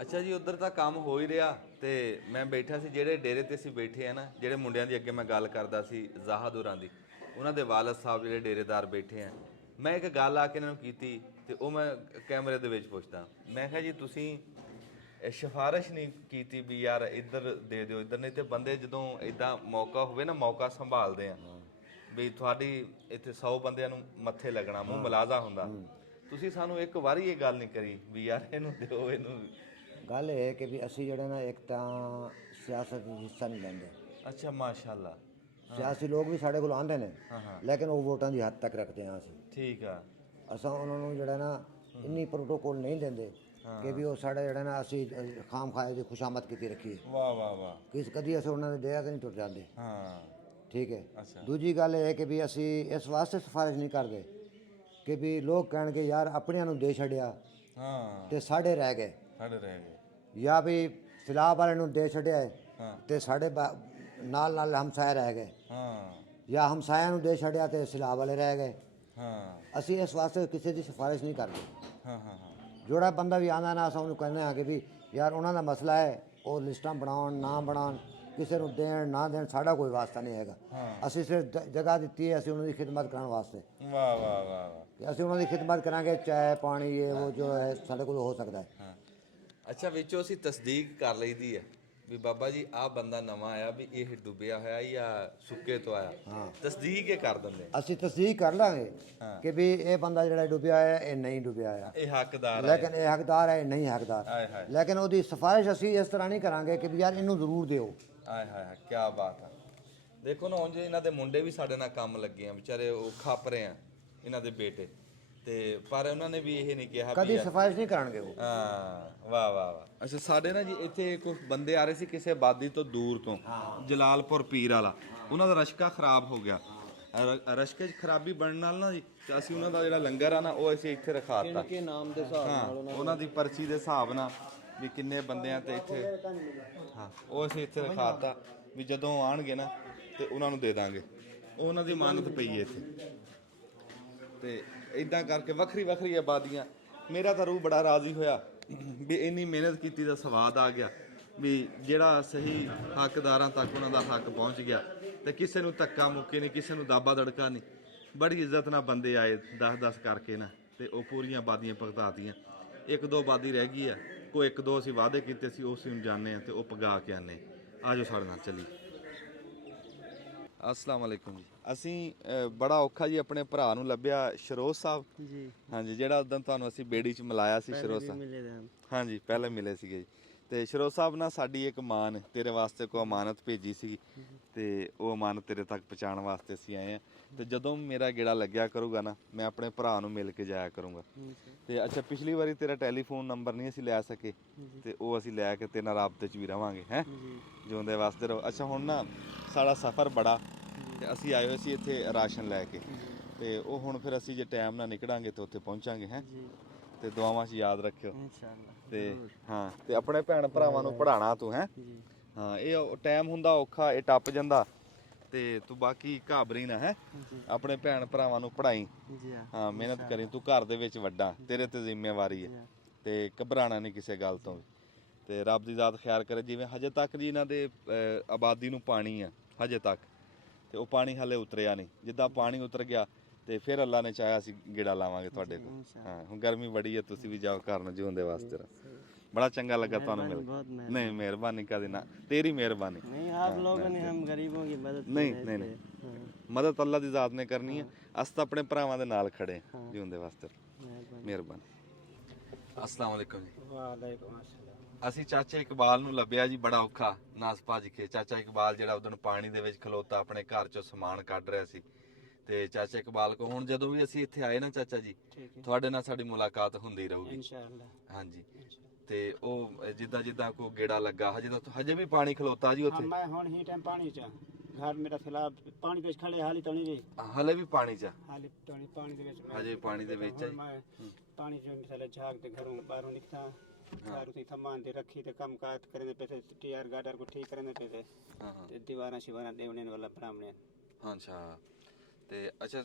ਅੱਛਾ ਜੀ, ਉਧਰ ਤਾਂ ਕੰਮ ਹੋ ਹੀ ਰਿਹਾ ਤੇ ਮੈਂ ਬੈਠਾ ਸੀ ਜਿਹੜੇ ਡੇਰੇ ਤੇ ਅਸੀਂ ਬੈਠੇ ਆ ਨਾ, ਜਿਹੜੇ ਮੁੰਡਿਆਂ ਦੀ ਅੱਗੇ ਮੈਂ ਗੱਲ ਕਰਦਾ ਸੀ ਜ਼ਾਹਦੂਰਾਂ ਦੀ, ਉਹਨਾਂ ਦੇ ਵਾਲਦ ਸਾਹਿਬ ਜਿਹੜੇ ਡੇਰੇਦਾਰ ਬੈਠੇ ਆ, ਮੈਂ ਇੱਕ ਗੱਲ ਆ ਕੇ ਇਹਨਾਂ ਨੂੰ ਕੀਤੀ ਤੇ ਉਹ ਮੈਂ ਕੈਮਰੇ ਦੇ ਵਿੱਚ ਪੁੱਛਦਾ, ਮੈਂ ਕਿਹਾ ਜੀ ਤੁਸੀਂ ਸਿਫਾਰਿਸ਼ ਨਹੀਂ ਕੀਤੀ ਵੀ ਯਾਰ ਇੱਧਰ ਦੇ ਦਿਓ, ਇੱਧਰ ਨਹੀਂ। ਤੇ ਬੰਦੇ ਜਦੋਂ ਇਦਾਂ ਮੌਕਾ ਹੋਵੇ ਨਾ, ਮੌਕਾ ਸੰਭਾਲਦੇ ਆ ਵੀ ਤੁਹਾਡੀ ਇੱਥੇ 100 ਬੰਦਿਆਂ ਨੂੰ ਮੱਥੇ ਲੱਗਣਾ, ਮੂੰਹ ਮਲਾਜ਼ਾ ਹੁੰਦਾ। ਤੁਸੀਂ ਸਾਨੂੰ ਇੱਕ ਵਾਰੀ ਇਹ ਗੱਲ ਨਹੀਂ ਕਰੀ ਵੀ ਯਾਰ ਇਹਨੂੰ ਦਿਓ, ਇਹਨੂੰ। ਗੱਲ ਇਹ ਹੈ ਕਿ ਵੀ ਅਸੀਂ ਜਿਹੜਾ ਨਾ ਇੱਕ ਤਾਂ ਸਿਆਸਤ ਵਿੱਚ ਹਿੱਸਾ ਨਹੀਂ ਲੈਂਦੇ। ਅੱਛਾ, ਮਾਸ਼ਾਅੱਲਾ। ਸਿਆਸੀ ਲੋਕ ਵੀ ਸਾਡੇ ਕੋਲ ਆਉਂਦੇ ਨੇ, ਲੇਕਿਨ ਉਹ ਵੋਟਾਂ ਦੀ ਹੱਦ ਤੱਕ ਰੱਖਦੇ ਹਾਂ ਅਸੀਂ। ਠੀਕ ਆ। ਅਸਾਂ ਉਹਨਾਂ ਨੂੰ ਜਿਹੜਾ ਨਾ ਇੰਨੀ ਪ੍ਰੋਟੋਕੋਲ ਨਹੀਂ ਦਿੰਦੇ ਕਿ ਵੀ ਉਹ ਸਾਡਾ ਜਿਹੜਾ ਨਾ ਅਸੀਂ ਖਾਮ ਖਾਏ ਦੀ ਖੁਸ਼ਾਮਦ ਕੀਤੀ ਰੱਖੀਏ। ਵਾਹ ਵਾਹ ਵਾਹ। ਕਦੀ ਅਸੀਂ ਉਹਨਾਂ ਦੇ ਡੇਰਾ ਤੇ ਨਹੀਂ ਟੁੱਟ ਜਾਂਦੇ। ਹਾਂ ਠੀਕ ਹੈ। ਦੂਜੀ ਗੱਲ ਇਹ ਹੈ ਕਿ ਵੀ ਅਸੀਂ ਇਸ ਵਾਸਤੇ ਸਿਫਾਰਿਸ਼ ਨਹੀਂ ਕਰਦੇ ਕਿ ਵੀ ਲੋਕ ਕਹਿਣਗੇ ਯਾਰ ਆਪਣਿਆਂ ਨੂੰ ਦੇ ਛੱਡਿਆ ਤੇ ਸਾਡੇ ਰਹਿ ਗਏ, ਜਾਂ ਵੀ ਸਲਾਬ ਵਾਲੇ ਨੂੰ ਦੇ ਛੱਡਿਆ ਤੇ ਸਾਡੇ ਨਾਲ ਨਾਲ ਹਮਸਾਏ ਰਹਿ ਗਏ, ਜਾਂ ਹਮਸਾਇਆਂ ਨੂੰ ਦੇ ਛੱਡਿਆ ਤੇ ਸਲਾਬ ਵਾਲੇ ਰਹਿ ਗਏ। ਅਸੀਂ ਇਸ ਵਾਸਤੇ ਕਿਸੇ ਦੀ ਸਿਫਾਰਿਸ਼ ਨਹੀਂ ਕਰਦੇ। ਜਿਹੜਾ ਬੰਦਾ ਵੀ ਆਉਂਦਾ ਨਾ, ਅਸੀਂ ਉਹਨੂੰ ਕਹਿੰਦੇ ਹਾਂ ਕਿ ਵੀ ਯਾਰ ਉਹਨਾਂ ਦਾ ਮਸਲਾ ਹੈ, ਉਹ ਲਿਸਟਾਂ ਬਣਾਉਣ ਨਾ ਬਣਾਉਣ, ਕਿਸੇ ਨੂੰ ਦੇਣ ਨਾ ਦੇਣ, ਸਾਡਾ ਕੋਈ ਵਾਸਤਾ ਨਹੀਂ ਹੈਗਾ। ਅਸੀਂ ਸਿਰਫ ਜਗ੍ਹਾ ਦਿੱਤੀ ਹੈ, ਅਸੀਂ ਉਹਨਾਂ ਦੀ ਖਿਦਮਤ ਕਰਨ ਵਾਸਤੇ। ਵਾਹ ਵਾਹ ਵਾਹ। ਅਸੀਂ ਉਹਨਾਂ ਦੀ ਖਿਦਮਤ ਕਰਾਂਗੇ, ਚਾਹ ਪਾਣੀ ਇਹ ਉਹ ਜੋ ਹੈ ਸਾਡੇ ਕੋਲ ਹੋ ਸਕਦਾ ਹੈ। ਅੱਛਾ, ਵਿੱਚੋਂ ਅਸੀਂ ਤਸਦੀਕ ਕਰ ਲਈਦੀ ਹੈ ਵੀ ਬਾਬਾ ਜੀ ਆਹ ਬੰਦਾ ਨਵਾਂ ਆਇਆ, ਵੀ ਇਹ ਡੁੱਬਿਆ ਹੋਇਆ ਜਾਂ ਸੁੱਕੇ ਤੋਂ ਆਇਆ, ਤਸਦੀਕ ਇਹ ਕਰ ਦਿੰਦੇ। ਅਸੀਂ ਤਸਦੀਕ ਕਰ ਲਾਂਗੇ ਕਿ ਵੀ ਇਹ ਬੰਦਾ ਜਿਹੜਾ ਡੁੱਬਿਆ ਹੋਇਆ ਇਹ ਨਹੀਂ ਡੁੱਬਿਆ ਹੋਇਆ, ਇਹ ਹੱਕਦਾਰ ਹੈ, ਲੇਕਿਨ ਇਹ ਹੱਕਦਾਰ ਹੈ, ਨਹੀਂ ਹੱਕਦਾਰ। ਲੇਕਿਨ ਉਹਦੀ ਸਿਫਾਰਿਸ਼ ਅਸੀਂ ਇਸ ਤਰ੍ਹਾਂ ਨਹੀਂ ਕਰਾਂਗੇ ਕਿ ਵੀ ਯਾਰ ਇਹਨੂੰ ਜ਼ਰੂਰ ਦਿਓ। ਆਏ ਹਾਏ, ਕੀ ਬਾਤ ਹੈ। ਦੇਖੋ ਨਾ, ਉਂਝ ਇਹਨਾਂ ਦੇ ਮੁੰਡੇ ਵੀ ਸਾਡੇ ਨਾਲ ਕੰਮ ਲੱਗੇ ਆ, ਵਿਚਾਰੇ ਉਹ ਖਾਪ ਰਹੇ ਆ, ਇਹਨਾਂ ਦੇ ਬੇਟੇ, ਤੇ ਪਰ ਉਹਨਾਂ ਨੇ ਵੀ ਇਹ ਨਹੀਂ ਕਿਹਾ ਕਦੀ ਸਿਫਾਰਿਸ਼ ਨਹੀਂ ਕਰਨਗੇ ਉਹ। ਹਾਂ, ਵਾਹ ਵਾਹ ਵਾਹ। ਅੱਛਾ, ਸਾਡੇ ਨਾ ਜੀ ਇੱਥੇ ਕੁਝ ਬੰਦੇ ਆ ਰਹੇ ਸੀ ਕਿਸੇ ਆਬਾਦੀ ਤੋਂ ਦੂਰ ਤੋਂ, ਜਲਾਲਪੁਰ ਪੀਰ ਵਾਲਾ, ਉਹਨਾਂ ਦਾ ਰਸ਼ਕਾ ਖਰਾਬ ਹੋ ਗਿਆ। ਰਸ਼ਕੇ 'ਚ ਖਰਾਬੀ ਬਣਨ ਨਾਲ ਨਾ ਜੀ ਤੇ ਅਸੀਂ ਉਹਨਾਂ ਦਾ ਜਿਹੜਾ ਲੰਗਰ ਆ ਨਾ, ਉਹ ਅਸੀਂ ਇੱਥੇ ਰਖਾਤਾ। ਕਿ ਨਾਮ ਦੇ ਹਿਸਾਬ ਨਾਲ ਉਹਨਾਂ ਦੀ ਪਰਚੀ ਦੇ ਹਿਸਾਬ ਨਾਲ ਵੀ ਕਿੰਨੇ ਬੰਦਿਆਂ ਤੇ ਇੱਥੇ, ਹਾਂ, ਉਹ ਅਸੀਂ ਇੱਥੇ ਰਖਾਤਾ ਵੀ ਜਦੋਂ ਆਣਗੇ ਨਾ ਤੇ ਉਹਨਾਂ ਨੂੰ ਦੇ ਦਾਂਗੇ। ਉਹਨਾਂ ਦੀ ਮਾਨਤ ਪਈ ਹੈ ਇੱਥੇ। ਤੇ ਇਦਾਂ ਕਰਕੇ ਵੱਖਰੀ ਵੱਖਰੀ ਆਬਾਦੀਆਂ। ਮੇਰਾ ਤਾਂ ਰੂਹ ਬੜਾ ਰਾਜ਼ੀ ਹੋਇਆ ਵੀ ਇੰਨੀ ਮਿਹਨਤ ਕੀਤੀ ਦਾ ਸਵਾਦ ਆ ਗਿਆ, ਵੀ ਜਿਹੜਾ ਸਹੀ ਹੱਕਦਾਰਾਂ ਤੱਕ ਉਹਨਾਂ ਦਾ ਹੱਕ ਪਹੁੰਚ ਗਿਆ ਤੇ ਕਿਸੇ ਨੂੰ ਧੱਕਾ ਮੁੱਕੇ ਨਹੀਂ, ਕਿਸੇ ਨੂੰ ਦਾਬਾ ਦੜਕਾ ਨਹੀਂ। ਬੜੀ ਇੱਜ਼ਤ ਨਾਲ ਬੰਦੇ ਆਏ 10-10 ਕਰਕੇ ਨਾ, ਤੇ ਉਹ ਪੂਰੀਆਂ ਆਬਾਦੀਆਂ ਭੁਗਤਾਤੀਆਂ। 1-2 ਆਬਾਦੀ ਰਹਿ ਗਈ ਆ, ਕੋਈ 1-2 ਅਸੀਂ ਵਾਅਦੇ ਕੀਤੇ ਸੀ, ਉਹ ਅਸੀਂ ਹੁਣ ਜਾਂਦੇ ਹਾਂ ਤੇ ਉਹ ਪਗਾ ਕੇ ਆਨੇ। ਆ ਜਾਓ ਸਾਡੇ ਨਾਲ ਚੱਲੀ। अस्सलाम वालेकुम जी। ਅਸੀਂ ਬੜਾ ਔਖਾ ਜੀ ਆਪਣੇ ਭਰਾ ਨੂੰ ਲੱਭਿਆ ਸ਼ਰੋਜ਼ ਸਾਹਿਬ ਜੀ ਹਾਂਜੀ, ਜਿਹੜਾ ਉਦੋਂ ਤੁਹਾਨੂੰ ਅਸੀਂ ਬੇੜੀ 'ਚ ਮਿਲਾਇਆ ਸੀ ਸ਼ਰੋਜ਼ ਸਾਹਿਬ। ਮਿਲੇ ਦੇ ਹਾਂਜੀ ਪਹਿਲੇ ਮਿਲੇ ਸੀਗੇ ਜੀ। ਤੇ ਸ਼ਰੋਜ਼ ਸਾਹਿਬ ਨਾਲ ਸਾਡੀ ਇੱਕ ਮਾਨ ਤੇਰੇ ਵਾਸਤੇ ਕੋਈ ਅਮਾਨਤ ਭੇਜੀ ਸੀ ਤੇ ਉਹ ਅਮਾਨਤ ਤੇਰੇ ਤੱਕ ਪਹੁੰਚਾਉਣ ਵਾਸਤੇ ਅਸੀਂ ਆਏ ਆ। ਤੇ ਜਦੋਂ ਮੇਰਾ ਗੇੜਾ ਲੱਗਿਆ ਕਰੂਗਾ ਨਾ ਮੈਂ ਆਪਣੇ ਭਰਾ ਨੂੰ ਮਿਲ ਕੇ ਜਾਇਆ ਕਰੂੰਗਾ। ਤੇ ਅੱਛਾ ਪਿਛਲੀ ਵਾਰੀ ਤੇਰਾ ਟੈਲੀਫੋਨ ਨੰਬਰ ਨਹੀਂ ਅਸੀਂ ਲੈ ਸਕੇ ਤੇ ਉਹ ਅਸੀਂ ਲੈ ਕੇ ਤੇਰੇ ਨਾਲ ਰਾਬਤੇ 'ਚ ਵੀ ਰਵਾਂਗੇ ਹੈ ਜਿਉਂਦੇ ਵਾਸਤੇ ਰਹੋ। ਅੱਛਾ ਹੁਣ ਨਾ ਸਾਡਾ ਸਫ਼ਰ ਬੜਾ ਤੇ ਅਸੀਂ ਆਏ ਹੋਏ ਸੀ ਇੱਥੇ ਰਾਸ਼ਨ ਲੈ ਕੇ ਤੇ ਉਹ ਹੁਣ ਫਿਰ ਅਸੀਂ ਜੇ ਟਾਈਮ ਨਾਲ ਨਿਕਲਾਂਗੇ ਤੇ ਉੱਥੇ ਪਹੁੰਚਾਂਗੇ ਹੈ ਤੇ ਦੁਆਵਾਂ 'ਚ ਯਾਦ ਰੱਖਿਓ ਇਨਸ਼ਾਅੱਲਾ। ਤੇ ਹਾਂ ਤੇ ਆਪਣੇ ਭੈਣ ਭਰਾਵਾਂ ਨੂੰ ਪੜ੍ਹਾਉਣਾ ਤੂੰ ਹੈ ਹਾਂ ਇਹ ਟਾਈਮ ਹੁੰਦਾ ਔਖਾ ਇਹ ਟੱਪ ਜਾਂਦਾ ਤੇ ਤੂੰ ਬਾਕੀ ਘਾਬਰੀ ਨਾ ਹੈ ਆਪਣੇ ਭੈਣ ਭਰਾਵਾਂ ਨੂੰ ਪੜ੍ਹਾਈ ਹਾਂ ਮਿਹਨਤ ਕਰੀ ਤੂੰ ਘਰ ਦੇ ਵਿੱਚ ਵੱਡਾ ਤੇਰੇ ਤੇ ਜ਼ਿੰਮੇਵਾਰੀ ਹੈ ਤੇ ਘਬਰਾਣਾ ਨਹੀਂ ਕਿਸੇ ਗੱਲ ਤੋਂ ਵੀ ਤੇ ਰੱਬ ਦੀ ਜ਼ਾਤ ਖੈਰ ਕਰੇ। ਜਿਵੇਂ ਹਜੇ ਤੱਕ ਜੀ ਇਹਨਾਂ ਦੇ ਆਬਾਦੀ ਨੂੰ ਪਾਣੀ ਆ ਹਜੇ ਤੱਕ ਤੇ ਉਹ ਪਾਣੀ ਹਾਲੇ ਉਤਰਿਆ ਨਹੀਂ। ਜਿੱਦਾਂ ਪਾਣੀ ਉਤਰ ਗਿਆ ਤੇ ਫਿਰ ਅੱਲਾ ਨੇ ਚਾਹਿਆ ਅਸੀਂ ਗੇੜਾ ਲਾਵਾਂਗੇ ਤੁਹਾਡੇ ਕੋਲ। ਹਾਂ ਹੁਣ ਗਰਮੀ ਬੜੀ ਹੈ ਤੁਸੀਂ ਵੀ ਜਾਓ ਘਰ ਨੂੰ ਜਿਉਂਦੇ ਵਾਸਤੇ। ਬੜਾ ਚੰਗਾ ਲੱਗਾ ਤੁਹਾਨੂੰ ਮਿਲ ਕੇ। ਨਹੀਂ ਮਿਹਰਬਾਨੀ ਕਦੇ ਨਾ ਤੇਰੀ ਮਿਹਰਬਾਨੀ। नहीं आप लोगों ने हम गरीबों की मदद ਨਹੀਂ ਨਹੀਂ ਨਹੀਂ ਮਦਦ ਅੱਲਾ ਦੀ ਜ਼ਾਤ ਨੇ ਕਰਨੀ ਹੈ। ਅਸੀਂ ਤਾਂ ਆਪਣੇ ਭਰਾਵਾਂ ਦੇ ਨਾਲ ਖੜੇ ਜਿਉਂਦੇ ਵਾਸਤੇ। ਮਿਹਰਬਾਨੀ। ਅਸਲਾਮ ਵਾਲੇਕੁਮ ਜੀ। वालेकुम अस्सलाम। ਅਸੀਂ ਚਾਚਾ ਇਕਬਾਲ ਨੂੰ ਲੱਭਿਆ ਜੀ ਬੜਾ ਔਖਾ ਨਾਸ ਭੱਜ ਕੇ। ਚਾਚਾ ਇਕਬਾਲ ਜਿਹੜਾ ਉਦੋਂ ਪਾਣੀ ਦੇ ਵਿੱਚ ਖਲੋਤਾ ਆਪਣੇ ਘਰ ਚੋਂ ਸਮਾਨ ਕੱਢ ਰਿਹਾ ਸੀ ਤੇ ਚਾਚਾ ਇਕਬਾਲ ਕੋ ਹੁਣ ਜਦੋਂ ਵੀ ਅਸੀਂ ਇੱਥੇ ਆਏ ਨਾ ਚਾਚਾ ਜੀ ਤੁਹਾਡੇ ਨਾਲ ਸਾਡੀ ਮੁਲਾਕਾਤ ਹੁੰਦੀ ਰਹੂਗੀ इंशाअल्लाह। ਹਾਂਜੀ। ਤੇ ਉਹ ਜਿੱਦਾਂ ਜਿੱਦਾਂ ਕੋ ਗੇੜਾ ਲੱਗਾ ਹਜੇ ਵੀ ਪਾਣੀ ਖਲੋਤਾ ਜੀ ਉੱਥੇ। मैं हुन ही टाइम पानी च घर मेरा खिलाफ पानी ਦੇ ਖੜੇ ਹਾਲੀ ਤਣੀ ਜੀ ਹਲੇ ਵੀ ਪਾਣੀ ਚ ਹਾਲੀ ਪਾਣੀ ਦੇ ਵਿੱਚ ਹਜੇ ਪਾਣੀ ਦੇ ਵਿੱਚ ਹੈ ਜੀ। ਮੈਂ ਪਾਣੀ ਚੋਂ ਮਿਸਾਲੇ ਝਾਗ ਦੇ ਘਰੋਂ ਬਾਹਰੋਂ ਨਿਕਤਾ ਘਰ ਉਥੇ ਸਮਾਨ ਦੇ ਰੱਖੀ ਤੇ ਕੰਮ ਕਾਜ ਕਰਨ ਦੇ ਪੈਸੇ ਟੀਆਰ ਗਾਡਰ ਕੋ ਠੀਕ ਕਰਨ ਦੇ ਪੈਸੇ ਤੇ ਦੀਵਾਰਾਂ ਸ਼ਿਵਾਰਾਂ ਦੇਵਣੇ ਵਾਲਾ ਬ੍ਰਾਹਮਣ। ਅੱਛਾ ਤੇ ਅੱਛਾ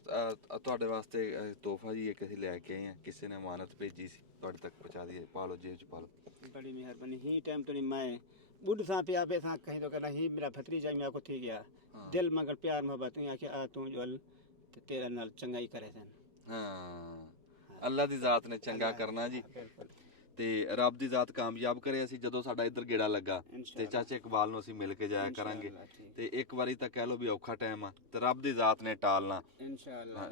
ਤੁਹਾਡੇ ਵਾਸਤੇ ਤੋਹਫਾ ਜੀ ਇੱਕ ਅਸੀਂ ਲੈ ਕੇ ਆਏ ਆ ਕਿਸੇ ਨੇ ਅਮਾਨਤ ਭੇਜੀ ਸੀ ਤੁਹਾਡੇ ਤੱਕ ਪਹੁੰਚਾ ਦਈਏ। ਪਾ ਲਓ ਜੇਬ ਚ ਪਾ ਲਓ। बड़ी मेहरबानी ही टाइम तो नहीं मैं बुढ़ सा पे आपे सा कहीं तो कहना ही मेरा भतीजा मैं को थी गया दिल मगर प्यार मोहब्बत नहीं आके आ तू जो ते तेरा नाल चंगाई करे सन। ਹਾਂ ਅੱਲਾ ਦੀ ਜ਼ਾਤ ਨੇ ਚੰਗਾ ਕਰਨਾ ਜੀ ਤੇ ਰੱਬ ਦੀ ਜ਼ਾਤ ਕਾਮਯਾਬ ਕਰੇ। ਅਸੀਂ ਜਦੋਂ ਸਾਡਾ ਇੱਧਰ ਗੇੜਾ ਲੱਗਾ ਤੇ ਚਾਚੇ ਇਕਬਾਲ ਨੂੰ ਅਸੀਂ ਮਿਲ ਕੇ ਜਾਇਆ ਕਰਾਂਗੇ ਤੇ ਇੱਕ ਵਾਰੀ ਤਾਂ ਕਹਿ ਲਓ ਵੀ ਔਖਾ ਟਾਈਮ ਆ ਤੇ ਰੱਬ ਦੀ ਜ਼ਾਤ ਨੇ ਟਾਲਣਾ इंशाअल्लाह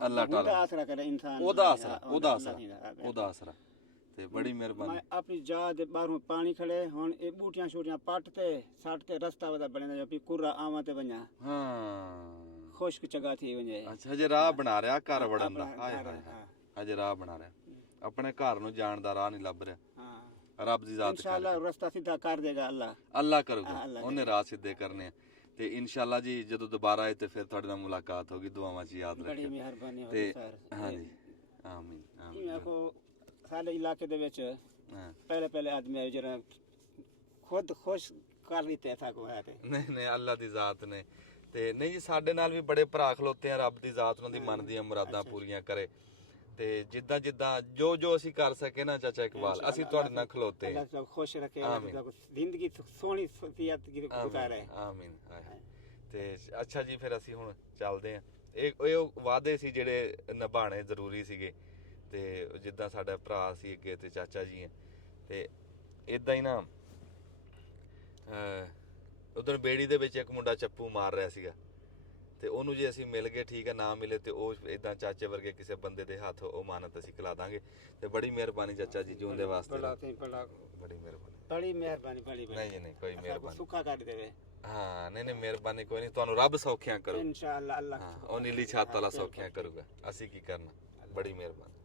ਅੱਲਾ ਉਹਦਾ ਟਾਲਣਾ ਆਸਰਾ करे इंसान ਉਹਦਾ ਆਸਰਾ ਤੇ ਬੜੀ ਮਿਹਰਬਾਨੀ। मैं अपनी जात दे बाहरों पानी खड़े हुन ए बूटियां छोटियां पट ते सट ते रास्ता वदा बने जो भी कुर्रा आवा ते वणा ਹਾਂ खुश्क जगह थी वणे। ਅੱਛਾ ਹਜੇ ਰਾਹ ਬਣਾ ਰਿਹਾ ਘਰ ਵੜਨ ਦਾ। ਹਾਏ ਹਾਏ ਹਜੇ ਰਾਹ ਬਣਾ ਰਿਹਾ ਆਪਣੇ ਘਰ ਨੂੰ ਜਾਣ ਦਾ ਰਾਹ ਨਹੀਂ ਲੱਭ ਰਿਹਾ। हां ਰੱਬ ਦੀ ਜ਼ਾਤ इंशाअल्लाह रास्ता सीधा कर देगा अल्लाह। ਅੱਲਾ ਕਰੂਗਾ ਉਹਨੇ ਰਾਹ ਸਿੱਧੇ ਕਰਨੇ ਆ ਤੇ ਇਨਸ਼ਾਅੱਲਾ ਜੀ ਜਦੋਂ ਦੁਬਾਰਾ ਆਏ ਤੇ ਫਿਰ ਤੁਹਾਡੇ ਨਾਲ ਮੁਲਾਕਾਤ ਹੋਗੀ। ਦੁਆਵਾਂ 'ਚ ਯਾਦ बड़ी ਰੱਖਿਓ मेहरबानी ਤੇ होगी सर। ਹਾਂਜੀ ਆਮੀਨ ਆਮੀਨ। मैं को साले इलाके दे विच ਹਾਂ पहले आदमी आए जरा खुद खुश कर ली ऐसा को है ते ਨਹੀਂ ਨਹੀਂ ਅੱਲਾ ਦੀ ਜ਼ਾਤ ਨੇ ਤੇ ਨਹੀਂ ਜੀ ਸਾਡੇ ਨਾਲ ਵੀ ਬੜੇ ਭਰਾ ਖਲੋਤੇ ਆ। ਰੱਬ ਦੀ ਜ਼ਾਤ ਉਹਨਾਂ ਦੀ ਮਨ ਦੀਆਂ ਮੁਰਾਦਾਂ ਪੂਰੀਆਂ ਕਰੇ ਤੇ ਜਿੱਦਾਂ ਜਿੱਦਾਂ ਜੋ ਅਸੀਂ ਕਰ ਸਕੇ ਨਾ ਚਾਚਾ ਇਕਬਾਲ ਅਸੀਂ ਤੁਹਾਡੇ ਨਾਲ ਖਲੋਤੇ अल्लाह सब खुश रखे अल्लाह जिंदगी सोहनी सेहत की गुजारे। ਆਮੀਨ ਹਾਏ ਤੇ ਅੱਛਾ ਜੀ ਫਿਰ ਅਸੀਂ ਹੁਣ ਚੱਲਦੇ ਆ। ਇਹ ਉਹ ਵਾਅਦੇ ਸੀ ਜਿਹੜੇ ਨਿਭਾਣੇ ਜ਼ਰੂਰੀ ਸੀਗੇ ਤੇ ਜਿੱਦਾਂ ਸਾਡਾ ਭਰਾ ਸੀ ਅੱਗੇ ਤੇ ਚਾਚਾ ਜੀ ਹੈ ਤੇ ਇਦਾਂ ਹੀ ਨਾ ਉਦੋਂ ਬੇੜੀ ਦੇ ਵਿੱਚ ਇੱਕ ਮੁੰਡਾ ਚੱਪੂ ਮਾਰ ਰਿਹਾ ਸੀਗਾ ਤੇ ਉਹਨੂੰ ਜੇ ਅਸੀਂ ਮਿਲ ਗਏ ਠੀਕ ਹੈ ਨਾ ਮਿਲੇ ਤੇ ਉਹ ਇਦਾਂ ਚਾਚੇ ਵਰਗੇ ਕਿਸੇ ਬੰਦੇ ਦੇ ਹੱਥ ਉਹ ਮਾਨਤ ਅਸੀਂ ਖਿਲਾ ਦਾਂਗੇ ਤੇ ਬੜੀ ਮਿਹਰਬਾਨੀ ਚਾਚਾ ਜੀ ਜਿਉਂਦੇ ਵਾਸਤੇ। ਬੜੀ ਮਿਹਰਬਾਨੀ बड़ी मेहरबानी बड़ी ਨਹੀਂ ਜੀ ਨਹੀਂ ਕੋਈ ਮਿਹਰਬਾਨੀ। सुखा कर देवे ਹਾਂ ਨਹੀਂ ਨਹੀਂ ਮਿਹਰਬਾਨੀ ਕੋਈ ਨਹੀਂ ਤੁਹਾਨੂੰ ਰੱਬ ਸੌਖਿਆਂ ਕਰੂ। इंशाअल्लाह अल्लाह ਹਾਂ ਉਹ ਨੀਲੀ ਛੱਤ ਵਾਲਾ ਸੌਖਿਆਂ ਕਰੂਗਾ ਅਸੀਂ ਕੀ ਕਰਨਾ। ਬੜੀ ਮਿਹਰਬਾਨੀ।